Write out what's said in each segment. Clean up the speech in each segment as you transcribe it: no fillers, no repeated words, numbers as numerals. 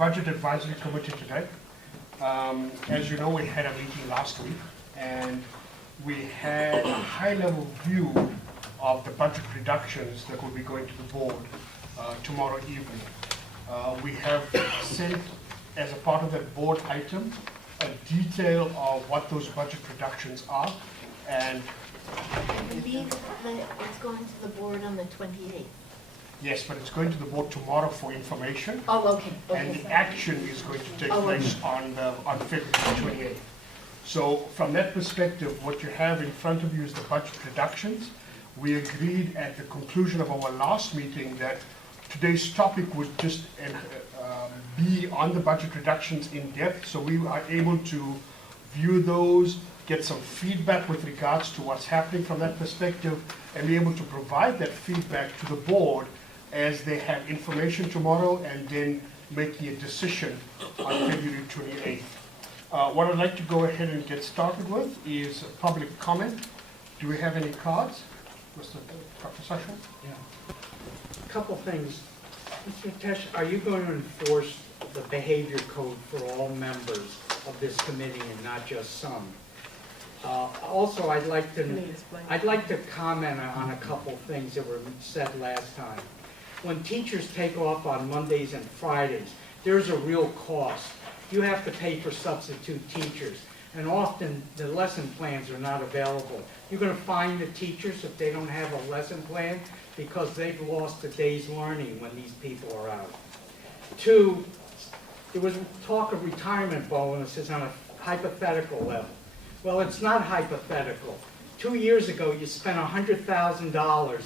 Budget Advisory Committee today. As you know, we had a meeting last week, and we had a high-level view of the budget reductions that will be going to the board tomorrow evening. We have sent, as a part of that board item, a detail of what those budget reductions are, and I believe that it's going to the board on the 28th. yes, but it's going to the board tomorrow for information. Oh, okay. And the action is going to take place on February 28th. So from that perspective, what you have in front of you is the budget reductions. We agreed at the conclusion of our last meeting that today's topic would just be on the budget reductions in depth, so we are able to view those, get some feedback with regards to what's happening from that perspective, and be able to provide that feedback to the board as they have information tomorrow and then making a decision on February 28th. What I'd like to go ahead and get started with is public comment. Do we have any cards? Dr. Session? Yeah. A couple things. Mr. Tesh, are you going to enforce the behavior code for all members of this committee and not just some? Also, I'd like to comment on a couple things that were said last time. When teachers take off on Mondays and Fridays, there's a real cost. You have to pay for substitute teachers, and often the lesson plans are not available. You're going to fine the teachers if they don't have a lesson plan because they've lost a day's learning when these people are out. Two, there was talk of retirement bonuses on a hypothetical level. Well, it's not hypothetical. 2 years ago, you spent $100,000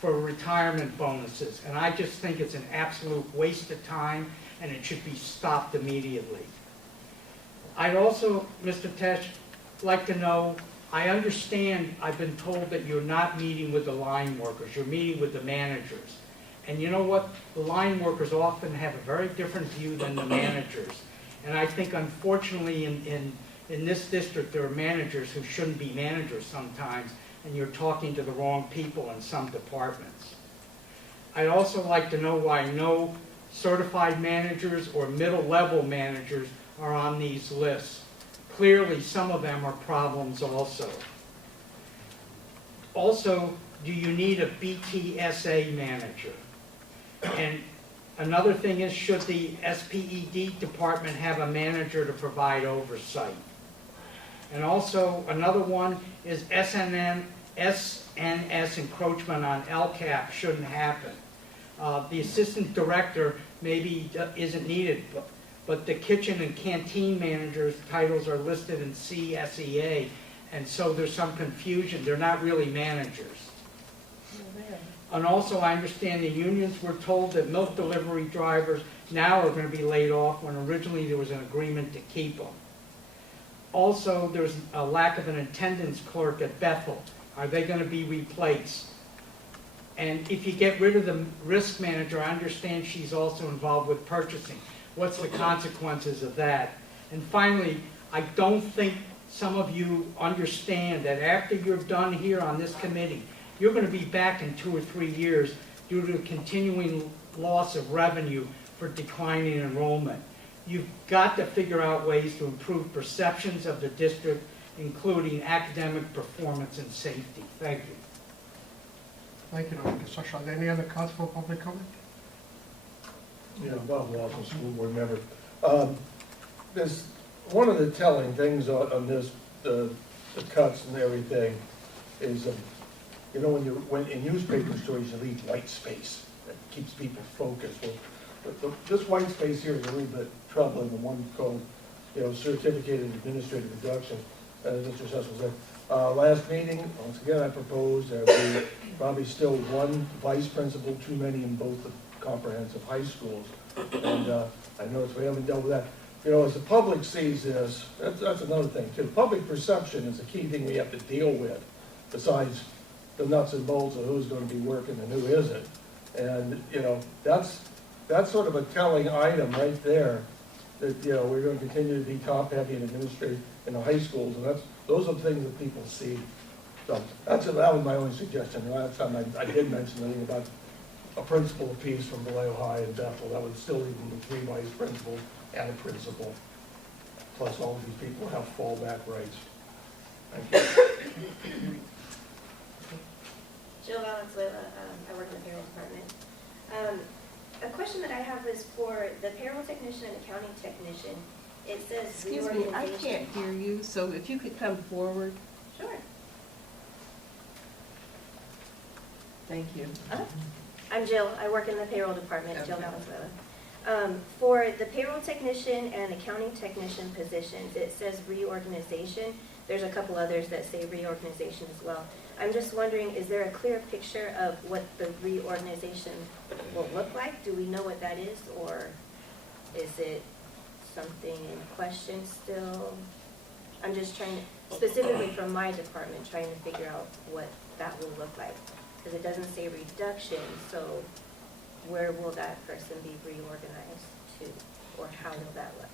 for retirement bonuses, and I just think it's an absolute waste of time, and it should be stopped immediately. I'd also, Mr. Tesh, like to know, I understand I've been told that you're not meeting with the line workers, you're meeting with the managers. And you know what? The line workers often have a very different view than the managers. And I think unfortunately in this district there are managers who shouldn't be managers sometimes, and you're talking to the wrong people in some departments. I'd also like to know why no certified managers or middle-level managers are on these lists. Clearly, some of them are problems also. Also, do you need a BTSA manager? And another thing is, should the SPED department have a manager to provide oversight? And also, another one is SNS encroachment on LCAP shouldn't happen. The assistant director maybe isn't needed, but the kitchen and canteen managers' titles are listed in CSEA, and so there's some confusion. They're not really managers. And also, I understand the unions were told that milk delivery drivers now are going to be laid off when originally there was an agreement to keep them. Also, there's a lack of an attendance clerk at Bethel. Are they going to be replaced? And if you get rid of the risk manager, I understand she's also involved with purchasing. What's the consequences of that? And finally, I don't think some of you understand that after you're done here on this committee, you're going to be back in 2 or 3 years due to continuing loss of revenue for declining enrollment. You've got to figure out ways to improve perceptions of the district, including academic performance and safety. Thank you. Thank you, Dr. Session. Are there any other cards for public comment? Yeah, Bob Lawson, school board member. There's one of the telling things on this, the cuts and everything, is you know when in newspaper stories you leave white space that keeps people focused. Well, this white space here is a little bit troubling. The one called, certificated administrative reduction. As Mr. Cecil said, last meeting, once again, I proposed there be probably still one vice principal too many in both the comprehensive high schools. And I noticed we haven't dealt with that. As the public sees this, that's another thing too. Public perception is a key thing we have to deal with, besides the nuts and bolts of who's going to be working and who isn't. And that's sort of a telling item right there. That we're going to continue to be top heavy in administration in the high schools, and those are the things that people see. So that was my only suggestion. Last time I did mention anything about a principal apiece from Vallejo High and Bethel. That would still leave them with 3 vice principals and a principal. Plus all of these people have fallback rights. Thank you. Jill Valenzuela, I work in the payroll department. A question that I have is for the payroll technician and accounting technician. It says Excuse me, I reorganization. can't hear you, so if you could come forward, Sure. thank you. I'm Jill. I work in the payroll department, Jill Okay. Valenzuela. For the payroll technician and accounting technician positions, it says reorganization. There's a couple others that say reorganization as well. I'm just wondering, is there a clear picture of what the reorganization will look like? Do we know what that is, or is it something in question still? I'm just trying to, specifically from my department, trying to figure out what that will look like. Because it doesn't say reduction, so where will that person be reorganized to, or how will that look?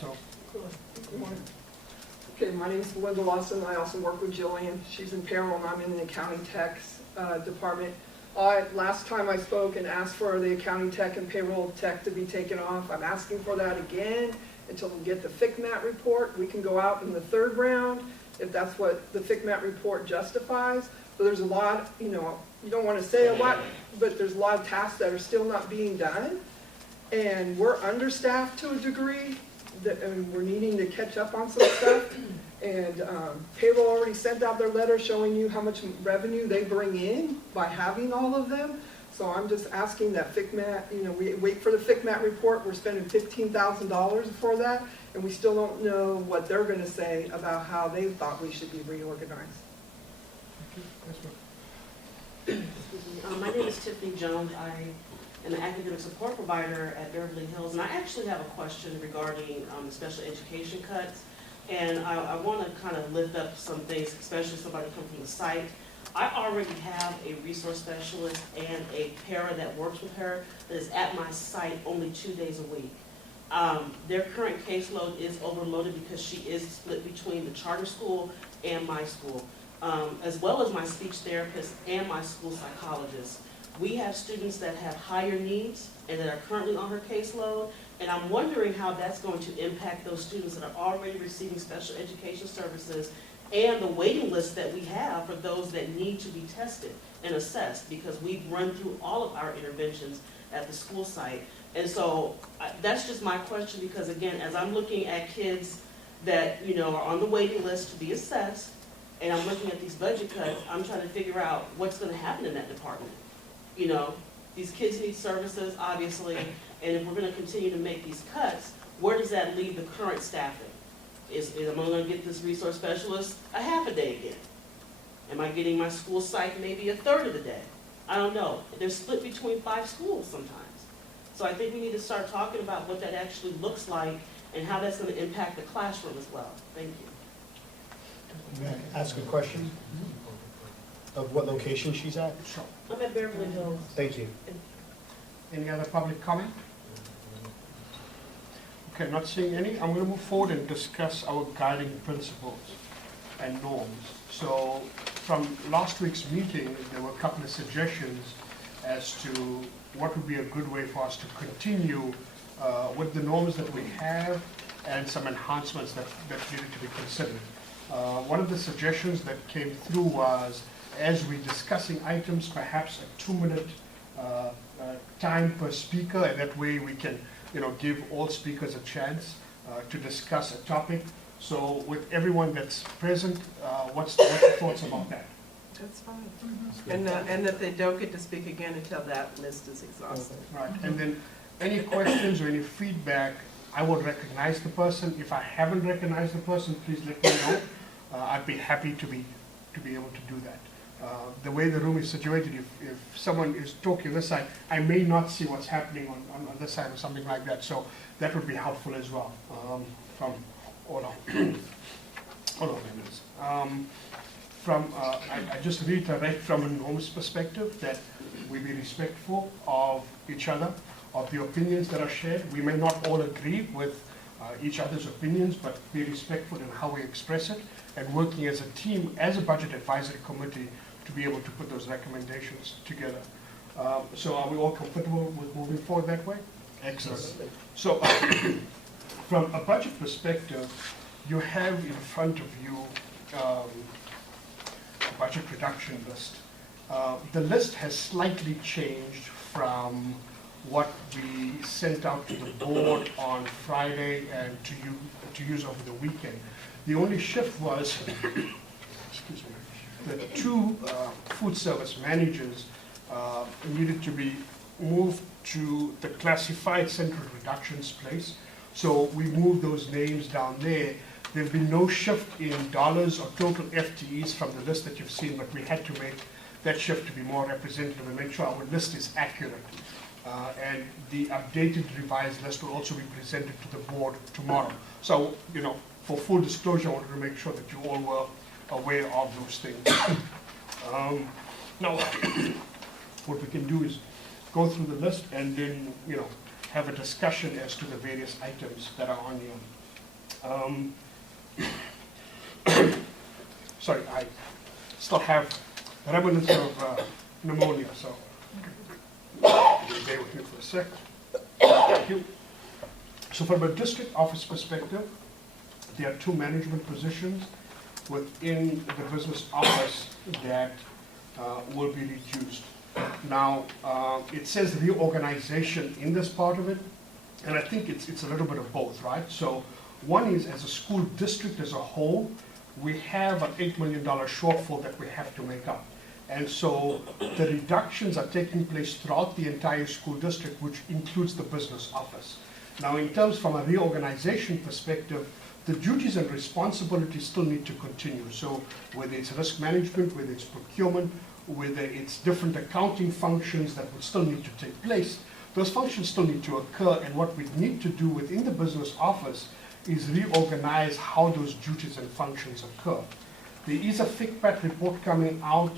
So, Okay, my name is Belinda Lawson. I also work with Jillian. She's in payroll, and I'm in the accounting techs department. Last time I spoke and asked for the accounting tech and payroll tech to be taken off. I'm asking for that again until we get the FICMAT report. We can go out in the 3rd round if that's what the FICMAT report justifies. But there's a lot, you don't want to say a lot, but there's a lot of tasks that are still not being done. And we're understaffed to a degree, and we're needing to catch up on some stuff. And payroll already sent out their letter showing you how much revenue they bring in by having all of them. So I'm just asking that FICMAT, we wait for the FICMAT report. We're spending $15,000 for that, and we still don't know what they're going to say about how they thought we should be reorganized. My name is Tiffany Jones. I am an academic support provider at Beverly Hills, and I actually have a question regarding the special education cuts. And I want to kind of lift up some things, especially somebody coming from the site. I already have a resource specialist and a para that works with her that is at my site only 2 days a week. Their current caseload is overloaded because she is split between the charter school and my school, as well as my speech therapist and my school psychologist. We have students that have higher needs and that are currently on her caseload, and I'm wondering how that's going to impact those students that are already receiving special education services and the waiting list that we have for those that need to be tested and assessed, because we've run through all of our interventions at the school site. And so that's just my question, because again, as I'm looking at kids that are on the waiting list to be assessed, and I'm looking at these budget cuts, I'm trying to figure out what's going to happen in that department. These kids need services, obviously, and if we're going to continue to make these cuts, where does that leave the current staffing? Am I going to get this resource specialist a half a day again? Am I getting my school psych maybe a third of the day? I don't know. They're split between 5 schools sometimes. So I think we need to start talking about what that actually looks like and how that's going to impact the classroom as well. Thank you. May I ask a question of what location she's at? sure. I'm at Beverly Hills. Thank you. Any other public comment? Okay, not seeing any. I'm going to move forward and discuss our guiding principles and norms. So from last week's meeting, there were a couple of suggestions as to what would be a good way for us to continue with the norms that we have and some enhancements that needed to be considered. One of the suggestions that came through was, as we're discussing items, perhaps a 2-minute time per speaker, and that way we can give all speakers a chance to discuss a topic. So with everyone that's present, what's the thoughts about that? That's fine. And that they don't get to speak again until that list is exhausted. Right, and then any questions or any feedback, I will recognize the person. If I haven't recognized the person, please let me know. I'd be happy to be able to do that. The way the room is situated, if someone is talking this side, I may not see what's happening on this side or something like that. So that would be helpful as well from all our members. I just reiterate from a norms perspective that we be respectful of each other, of the opinions that are shared. We may not all agree with each other's opinions, but be respectful in how we express it, and working as a team, as a budget advisory committee, to be able to put those recommendations together. So are we all comfortable with moving forward that way? Excellent. So from a budget perspective, you have in front of you a budget reduction list. The list has slightly changed from what we sent out to the board on Friday and to use over the weekend. The only shift was, excuse me, the two food service managers needed to be moved to the classified central reductions place. So we moved those names down there. There've been no shift in dollars or total FTEs from the list that you've seen, but we had to make that shift to be more representative and make sure our list is accurate. And the updated revised list will also be presented to the board tomorrow. So, you know, for full disclosure, I wanted to make sure that you all were aware of those things. Now, what we can do is go through the list and then, you know, have a discussion as to the various items that are on here. Sorry, I still have remnants of pneumonia, so bear with me for a sec. Thank you. So from a district office perspective, there are two management positions within the business office that will be reduced. Now, it says reorganization in this part of it, and I think it's a little bit of both, right? So one is, as a school district as a whole, we have an $8 million shortfall that we have to make up. And so the reductions are taking place throughout the entire school district, which includes the business office. Now, in terms from a reorganization perspective, the duties and responsibilities still need to continue. So whether it's risk management, whether it's procurement, whether it's different accounting functions that would still need to take place, those functions still need to occur. And what we need to do within the business office is reorganize how those duties and functions occur. There is a FICPAT report coming out.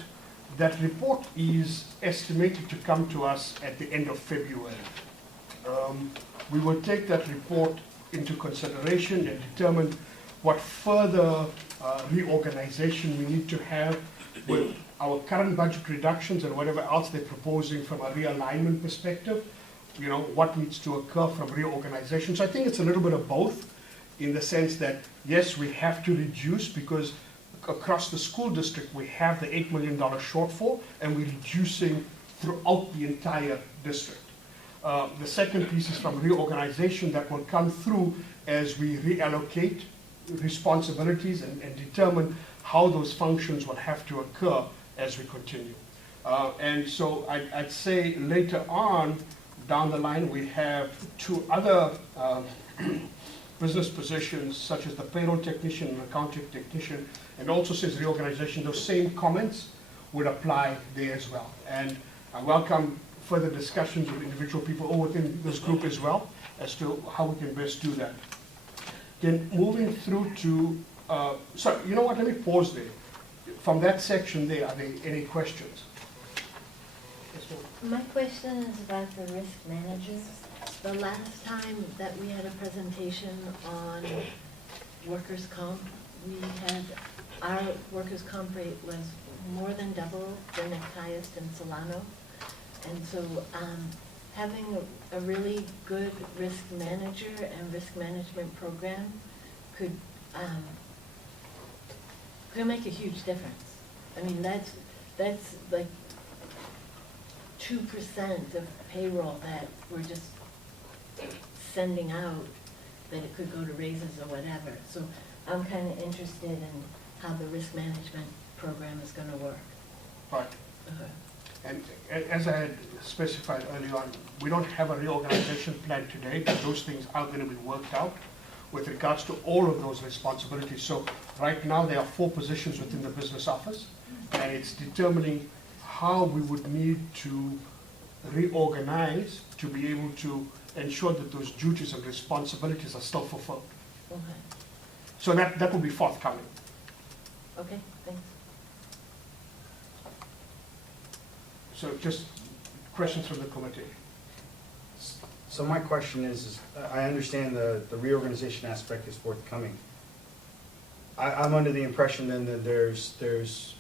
That report is estimated to come to us at the end of February. We will take that report into consideration and determine what further reorganization we need to have with our current budget reductions and whatever else they're proposing from a realignment perspective, you know, what needs to occur from reorganization. So I think it's a little bit of both, in the sense that, yes, we have to reduce because across the school district we have the $8 million shortfall and we're reducing throughout the entire district. The second piece is from reorganization that will come through as we reallocate responsibilities and determine how those functions will have to occur as we continue. And so I'd say later on down the line we have two other business positions such as the payroll technician and accounting technician, and also says reorganization. Those same comments would apply there as well. And I welcome further discussions with individual people or within this group as well as to how we can best do that. Then moving through to, sorry, you know what, let me pause there. From that section there, are there any questions? Yes, ma'am. My question is about the risk managers. The last time that we had a presentation on workers' comp, we had, our workers' comp rate was more than double the next highest in Solano. And so having a really good risk manager and risk management program could make a huge difference. I mean, that's like 2% of payroll that we're just sending out, that it could go to raises or whatever. So I'm kind of interested in how the risk management program is going to work. Right. And as I had specified earlier on, we don't have a reorganization plan today, but those things are going to be worked out with regards to all of those responsibilities. So right now there are 4 positions within the business office, and it's determining how we would need to reorganize to be able to ensure that those duties and responsibilities are still fulfilled. Okay. So that will be forthcoming. Okay, thanks. So just questions from the committee. So my question is I understand the reorganization aspect is forthcoming. I'm under the impression then that there's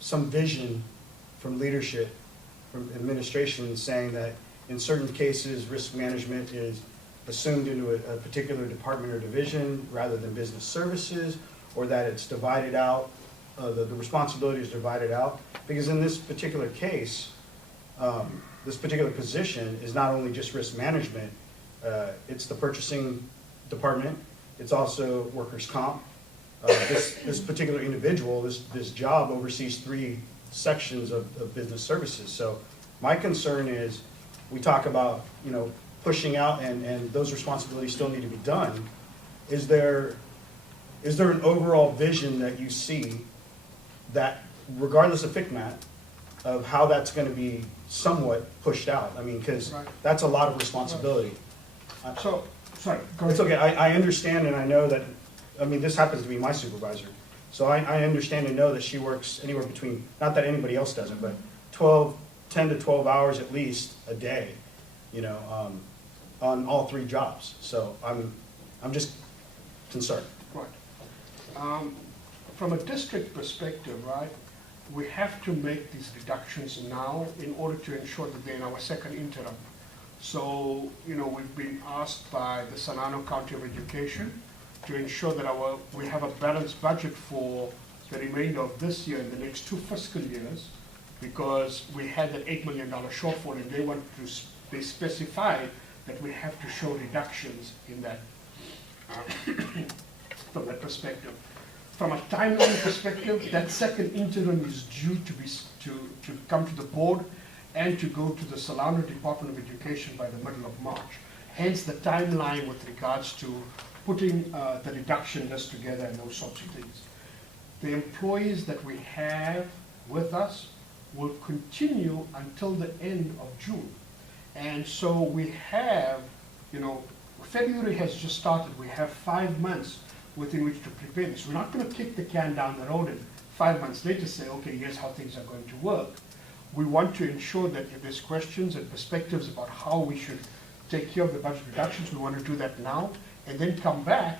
some vision from leadership, from administration, saying that in certain cases, risk management is assumed into a particular department or division rather than business services, or that it's divided out, the responsibility is divided out. Because in this particular case, this particular position is not only just risk management, it's the purchasing department, it's also workers' comp. This particular individual, this job oversees 3 sections of business services. So my concern is, we talk about, pushing out and those responsibilities still need to be done. Is there an overall vision that you see that, regardless of FICMAT, of how that's going to be somewhat pushed out? I mean, because Right. that's a lot of responsibility. So, sorry, go It's ahead. okay, I understand and I know that, I mean, this happens to be my supervisor. So I understand and know that she works anywhere between, not that anybody else doesn't, but 10 to 12 hours at least a day, on all 3 jobs. So I'm just concerned. Right. From a district perspective, right, we have to make these reductions now in order to ensure that they're in our second interim. So, we've been asked by the San Antonio County of Education to ensure that we have a balanced budget for the remainder of this year and the next 2 fiscal years, because we had an $8 million shortfall, and they specified that we have to show reductions in that, from that perspective. From a timeline perspective, that second interim is due to come to the board and to go to the Solano Department of Education by the middle of March. Hence the timeline with regards to putting the reduction list together and those sorts of things. The employees that we have with us will continue until the end of June. And so we have, February has just started. We have 5 months within which to prepare this. We're not going to kick the can down the road and 5 months later say, okay, here's how things are going to work. We want to ensure that if there's questions and perspectives about how we should take care of the budget reductions, we want to do that now, and then come back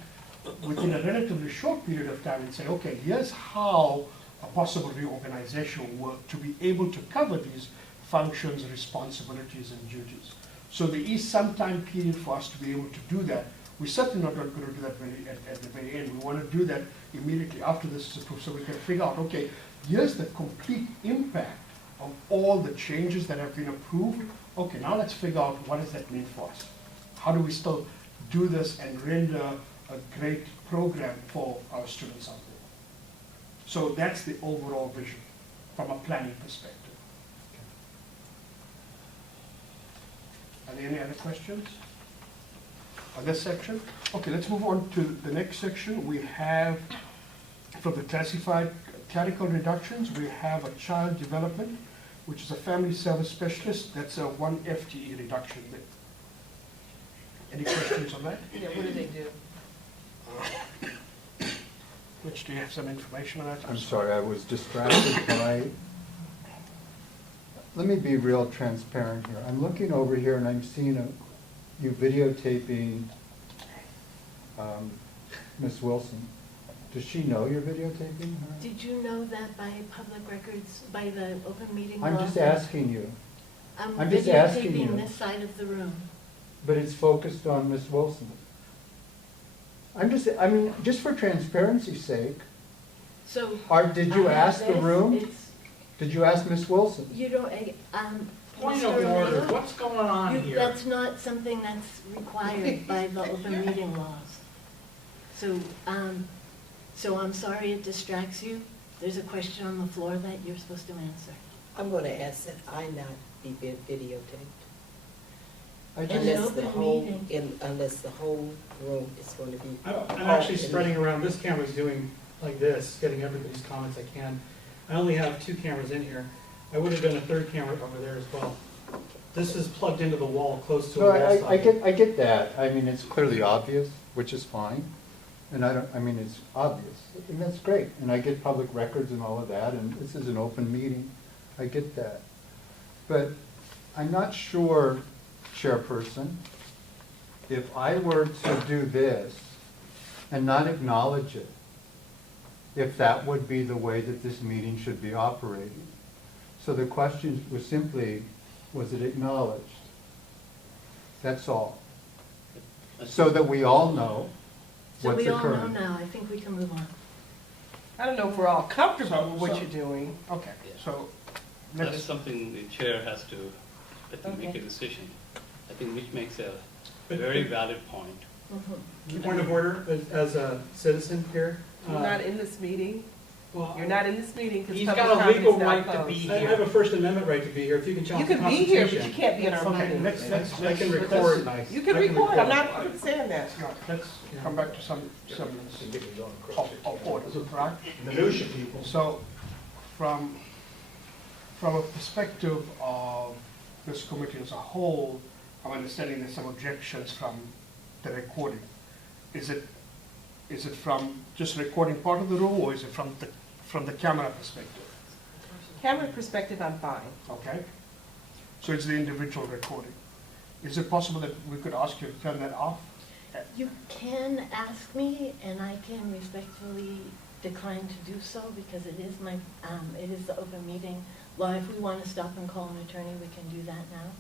within a relatively short period of time and say, okay, here's how a possible reorganization will work to be able to cover these functions, responsibilities, and duties. So there is some time period for us to be able to do that. We're certainly not going to do that at the very end. We want to do that immediately after this is approved, so we can figure out, okay, here's the complete impact of all the changes that have been approved. Okay, now let's figure out what does that mean for us. How do we still do this and render a great program for our students out there? So that's the overall vision from a planning perspective. Are there any other questions on this section? Okay, let's move on to the next section. We have, from the classified clerical reductions, we have a child development, which is a family service specialist. That's a 1 FTE reduction there. Any questions on that? Yeah, what do they do? Which, do you have some information on that? I'm sorry, I was distracted by, let me be real transparent here. I'm looking over here and I'm seeing you videotaping Ms. Wilson. Does she know you're videotaping her? Did you know that by public records, by the open meeting law? I'm just asking you, I'm I'm just asking you. videotaping this side of the room. but it's focused on Ms. Wilson. Just for transparency's sake, So. did you I have ask the this, room? it's- Did you ask Ms. Wilson? You don't, Point Mr. of order, O'Neill, what's going on here? that's not something that's required by the open meeting laws. So I'm sorry it distracts you. There's a question on the floor that you're supposed to answer. I'm going to ask that I not be videotaped. I just- In an Unless the open whole, meeting. unless the whole room is going to be. I'm actually spreading around, this camera's doing like this, getting everybody's comments I can. I only have 2 cameras in here. I would have done a 3rd camera over there as well. This is plugged into the wall, close to a No, wall socket. I get that. I mean, it's clearly obvious, which is fine. And it's obvious, and that's great. And I get public records and all of that, and this is an open meeting. I get that. But I'm not sure, Chairperson, if I were to do this and not acknowledge it, if that would be the way that this meeting should be operating. So the question was simply, was it acknowledged? That's all. So that we all know So what's we all know occurring. now, I think we can move on. I don't know if we're all comfortable So- with what so- you're doing. Okay, so That's let's, something the chair has to, I think, make a Okay. decision. I think Mitch makes a very valid point. Mhm. Point of order, as a citizen here. You're not in this meeting. Well, You're not in this meeting because He's public got a comment legal is now right to closed. be here. I have a First Amendment right to be here, if you can You challenge the can be here, but you Constitution. can't be in our okay, meeting. I can record. You can I can record, I'm record. not saying that. no, let's come back to some semblance of order, right? Minutia people. So, from a perspective of this committee as a whole, I'm understanding there's some objections from the recording. Is it from just recording part of the room, or is it from the camera perspective? Camera perspective, I'm fine. Okay? So it's the individual recording. Is it possible that we could ask you to turn that off? You can ask me, and I can respectfully decline to do so, because it is it is the open meeting law. If we want to stop and call an attorney, we can do that now.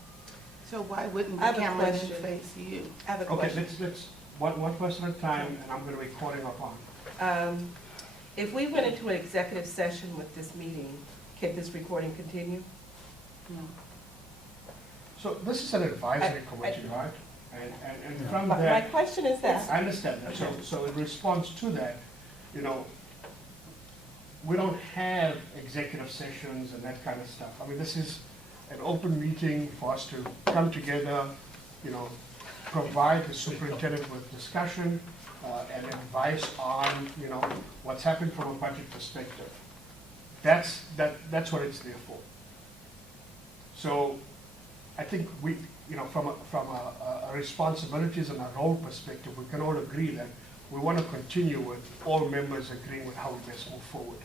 So why wouldn't I the have a camera then question. face you? I have a Okay, question. let's, one person at a time, and I'm going to be calling upon. If we went into an executive session with this meeting, can this recording continue? So this is an advisory committee, right? And from My that, question is that, I understand that. So in response to that, we don't have executive sessions and that kind of stuff. I mean, this is an open meeting for us to come together, provide the superintendent with discussion and advice on, what's happened from a budget perspective. That's what it's there for. So I think we, from a responsibilities and a role perspective, we can all agree that we want to continue with all members agreeing with how we best move forward.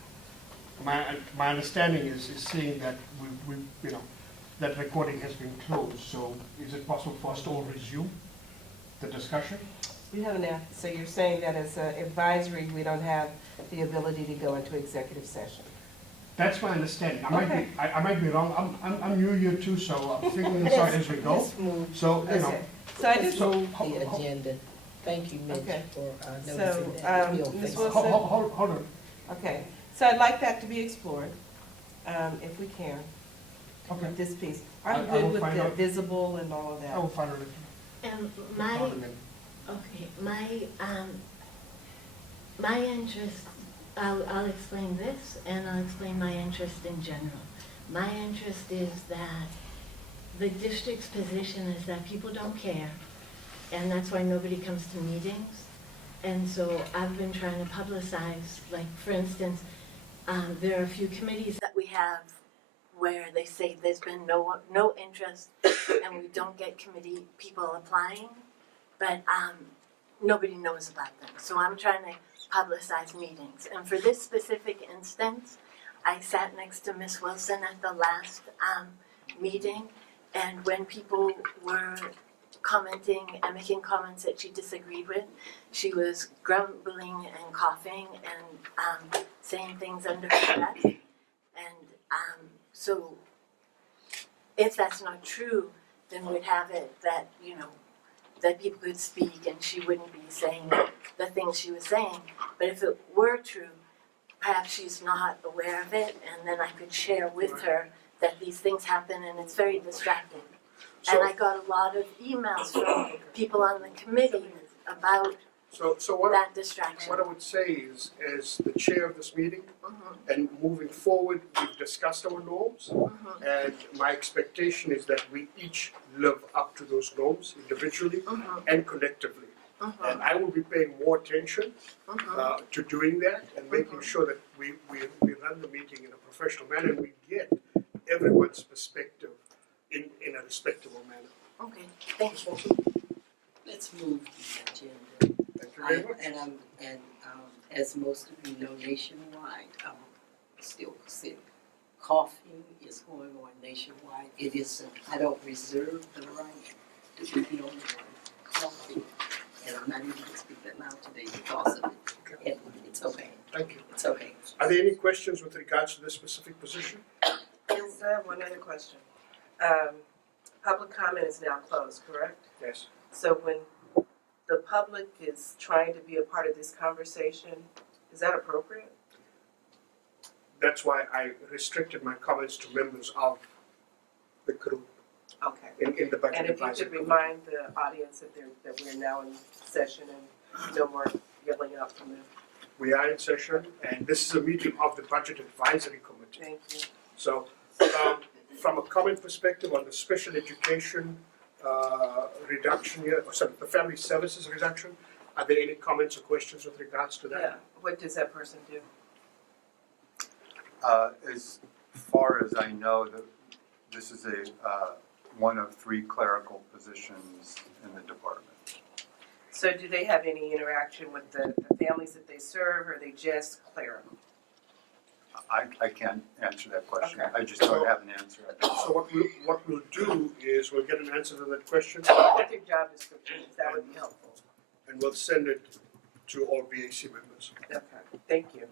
My understanding is seeing that we that recording has been closed. So is it possible for us to all resume the discussion? we haven't asked, so you're saying that as an advisory, we don't have the ability to go into executive session? That's my understanding. Okay. I might be wrong. I'm new here too, so I'm figuring this out as we go. Let's move So, Okay. So I just, so, the agenda. Thank you, Mitch, Okay. for So, noticing that. We'll Ms. fix it. Wilson? hold on. okay, so I'd like that to be explored, if we can, Okay. this piece. I I'm will good with find the out. visible and all of I will that. find it. And my interest, I'll explain this, and I'll explain my interest in general. My interest is that the district's position is that people don't care, and that's why nobody comes to meetings. And so I've been trying to publicize, like, for instance, there are a few committees that we have where they say there's been no interest, and we don't get committee people applying, but nobody knows about them. So I'm trying to publicize meetings. And for this specific instance, I sat next to Ms. Wilson at the last meeting, and when people were commenting and making comments that she disagreed with, she was grumbling and coughing and saying things under her breath. And so if that's not true, then we'd have it that, that people could speak and she wouldn't be saying the things she was saying. But if it were true, perhaps she's not aware of it, and then I could share with her that these things happen and it's very distracting. And I got a lot of emails from people on the committee about So what that distraction. I would say is, as the chair of this meeting, Mhm, and moving forward, we've discussed our norms, mhm. and my expectation is that we each live up to those norms individually and collectively. And I will be paying more attention to doing that and making sure that we run the meeting in a professional manner and we get everyone's perspective in a respectable manner. Okay, thank you. Let's move the agenda. Thank you very much. And as most of you know, nationwide, still sick. Coughing is going on nationwide. It isn't, I don't reserve the right to be the only one coughing. And I'm not even going to speak that loud today because of it. And it's okay. Thank you. It's okay. Are there any questions with regards to this specific position? Yes, I have one other question. Public comment is now closed, correct? Yes. So when the public is trying to be a part of this conversation, is that appropriate? That's why I restricted my comments to members of the group Okay. in the budget And if you advisory could committee. remind the audience that we're now in session and no more yelling out from them. We are in session, and this is a meeting of the budget advisory committee. Thank you. So, from a comment perspective on the special education reduction here, or sorry, the family services reduction, are there any comments or questions with regards to that? Yeah, what does that person do? As far as I know, this is one of 3 clerical positions in the department. So do they have any interaction with the families that they serve, or are they just clerical? I can't answer that question. Okay. I just don't have an answer. So what we'll do is we'll get an answer to that question, With your job descriptions, that would be helpful. and we'll send it to all BAC members. Okay, thank you.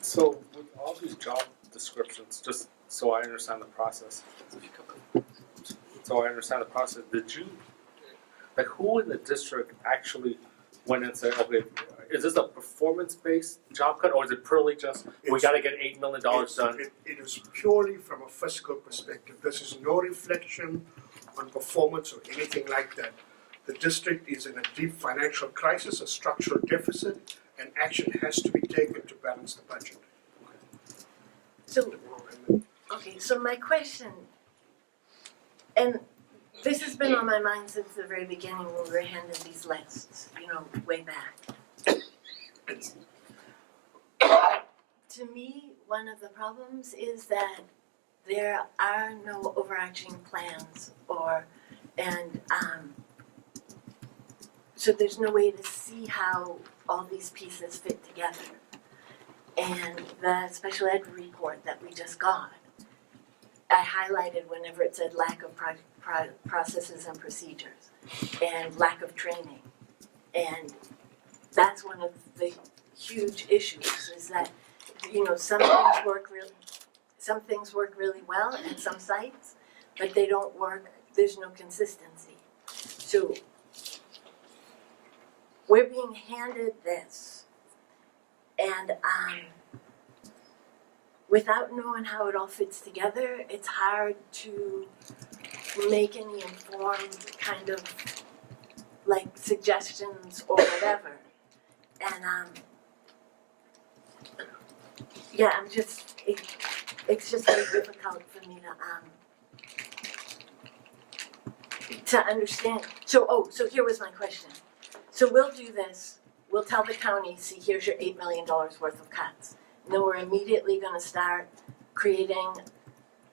So with all these job descriptions, just so I understand the process, did you, like, who in the district actually went and said, okay, is this a performance-based job cut, or is it purely just, we gotta get $8 million done? It is purely from a fiscal perspective. This is no reflection on performance or anything like that. The district is in a deep financial crisis, a structural deficit, and action has to be taken to balance the budget. So, okay, so my question, and this has been on my mind since the very beginning when we were handed these lists, way back. To me, one of the problems is that there are no overarching plans so there's no way to see how all these pieces fit together. And the special ed report that we just got, I highlighted whenever it said lack of processes and procedures and lack of training. And that's one of the huge issues is that, some things work really well at some sites, but they don't work, there's no consistency. So we're being handed this, and without knowing how it all fits together, it's hard to make any informed kind of like suggestions or whatever. And it's just very difficult for me to understand. So here was my question. So we'll do this, we'll tell the county, see, here's your $8 million worth of cuts. And then we're immediately gonna start creating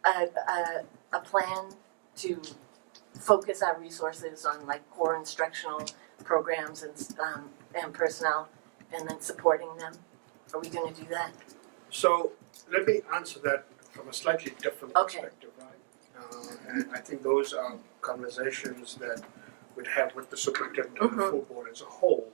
a plan to focus our resources on like core instructional programs and personnel, and then supporting them. Are we gonna do that? So let me answer that from a slightly different perspective, right? And I think those are conversations that we'd have with the superintendent and the full board as a whole.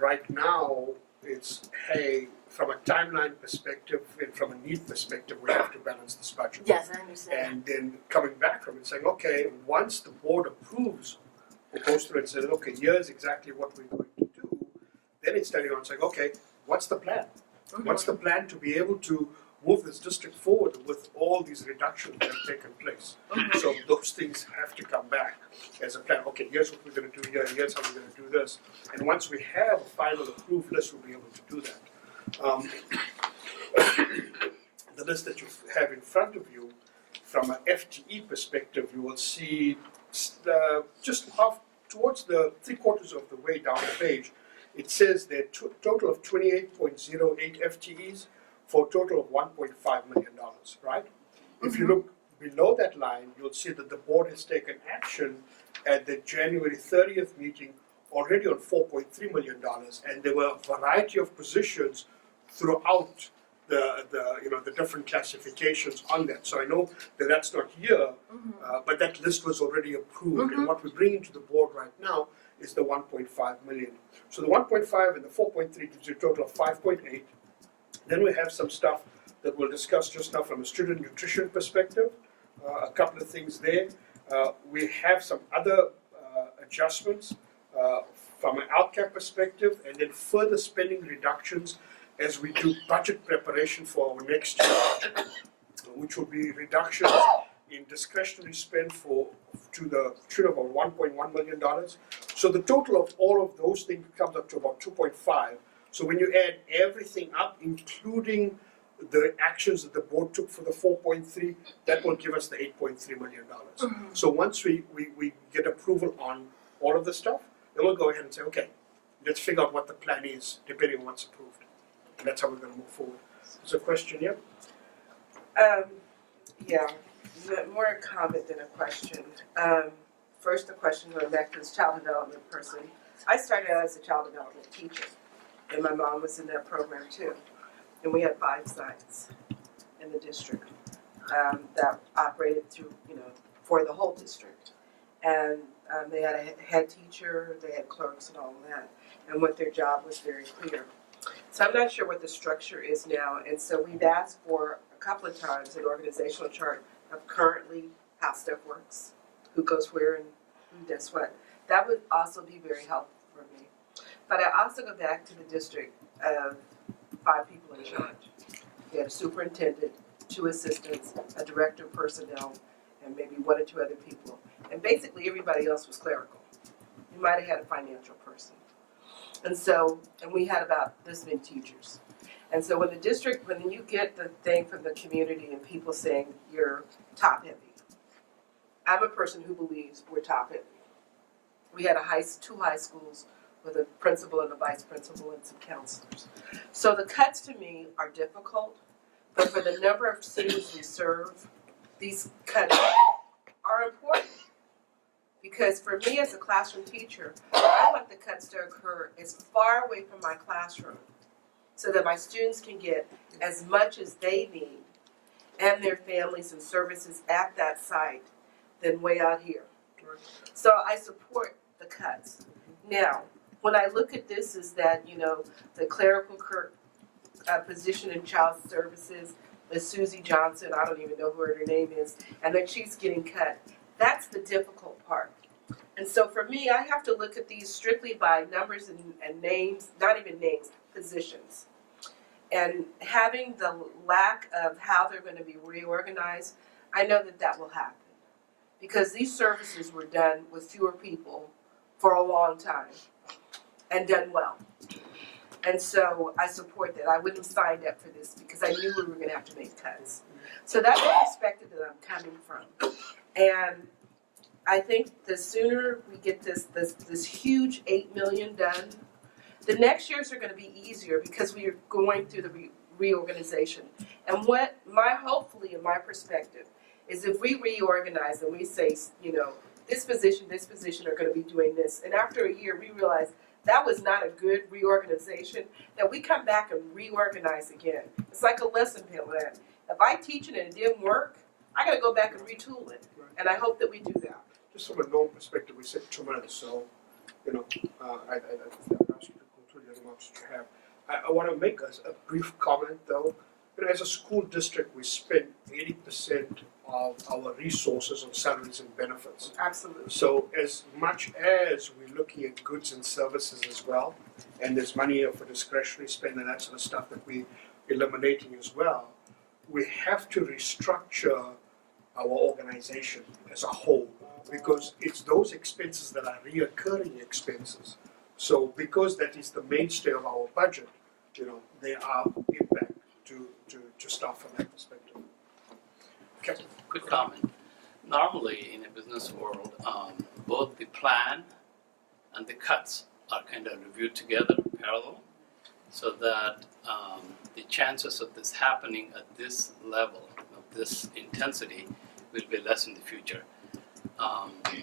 Right now, it's, hey, from a timeline perspective and from a need perspective, we have to balance this budget. Yes, I understand. And then coming back from it, saying, okay, once the board approves, it goes through and says, okay, here's exactly what we're going to do. Then it's turning on saying, okay, what's the plan? What's the plan to be able to move this district forward with all these reductions that have taken place? So those things have to come back as a plan. Okay, here's what we're going to do here, here's how we're going to do this. And once we have a final approved list, we'll be able to do that. The list that you have in front of you, from an FTE perspective, you will see just towards the 3/4 of the way down the page, it says there are total of 28.08 FTEs for a total of $1.5 million, right? If you look below that line, you'll see that the board has taken action at the January 30th meeting already on $4.3 million, and there were a variety of positions throughout the different classifications on that. So I know that that's not here, but that list was already approved, and what we're bringing to the board right now is is the 1.5 million. So the 1.5 and the 4.3 gives you a total of 5.8. Then we have some stuff that we'll discuss just now from a student nutrition perspective. A couple of things there. We have some other adjustments from an outcome perspective, and then further spending reductions as we do budget preparation for our next year budget, which will be reductions in discretionary spend to the tune of about $1.1 million. So the total of all of those things comes up to about 2.5. So when you add everything up, including the actions that the board took for the 4.3, that will give us the $8.3 million. So once we get approval on all of the stuff, then we'll go ahead and say, okay, let's figure out what the plan is, depending on what's approved. And that's how we're going to move forward. There's a question here? Yeah, more a comment than a question. First, the question going back to this child development person. I started out as a child development teacher, and my mom was in that program too. And we had 5 sites in the district that operated through, for the whole district. And they had a head teacher, they had clerks and all of that, and what their job was very clear. So I'm not sure what the structure is now, and so we've asked for a couple of times an organizational chart of currently how stuff works, who goes where and who does what. That would also be very helpful for me. But I also go back to the district of 5 people in charge. We had a superintendent, 2 assistants, a director of personnel, and maybe 1 or 2 other people. And basically everybody else was clerical. You might have had a financial person. And we had about this many teachers. And so when you get the thing from the community and people saying you're top heavy, I'm a person who believes we're top heavy. We had 2 high schools with a principal and a vice principal and some counselors. So the cuts to me are difficult, but for the number of students we serve, these cuts are important. Because for me as a classroom teacher, I want the cuts to occur as far away from my classroom so that my students can get as much as they need and their families and services at that site than way out here. So I support the cuts. Now, when I look at this is that, the clerical position in child services, Miss Susie Johnson, I don't even know who her name is, and that she's getting cut. That's the difficult part. And so for me, I have to look at these strictly by numbers and names, not even names, positions. And having the lack of how they're going to be reorganized, I know that will happen. Because these services were done with fewer people for a long time and done well. And so I support that. I wouldn't have signed up for this because I knew we were going to have to make cuts. So that's the perspective that I'm coming from. And I think the sooner we get this huge $8 million done, the next years are going to be easier because we are going through the reorganization. And hopefully in my perspective, is if we reorganize and we say, this position are going to be doing this, and after a year we realize that was not a good reorganization, that we come back and reorganize again. It's like a lesson plan. If I teach it and it didn't work, I got to go back and retool it, and I hope that we do that. Just from a norm perspective, we said 2 minutes, so, I'd ask you to conclude your remarks that you have. I want to make a brief comment, though. As a school district, we spend 80% of our resources on salaries and benefits. Absolutely. So as much as we're looking at goods and services as well, and there's money here for discretionary spend and that sort of stuff that we're eliminating as well, we have to restructure our organization as a whole, because it's those expenses that are reoccurring expenses. So because that is the mainstay of our budget, there are impact to staff from that perspective. Okay. Quick comment. Normally in a business world, both the plan and the cuts are kind of reviewed together, parallel, so that the chances of this happening at this level, of this intensity, will be less in the future.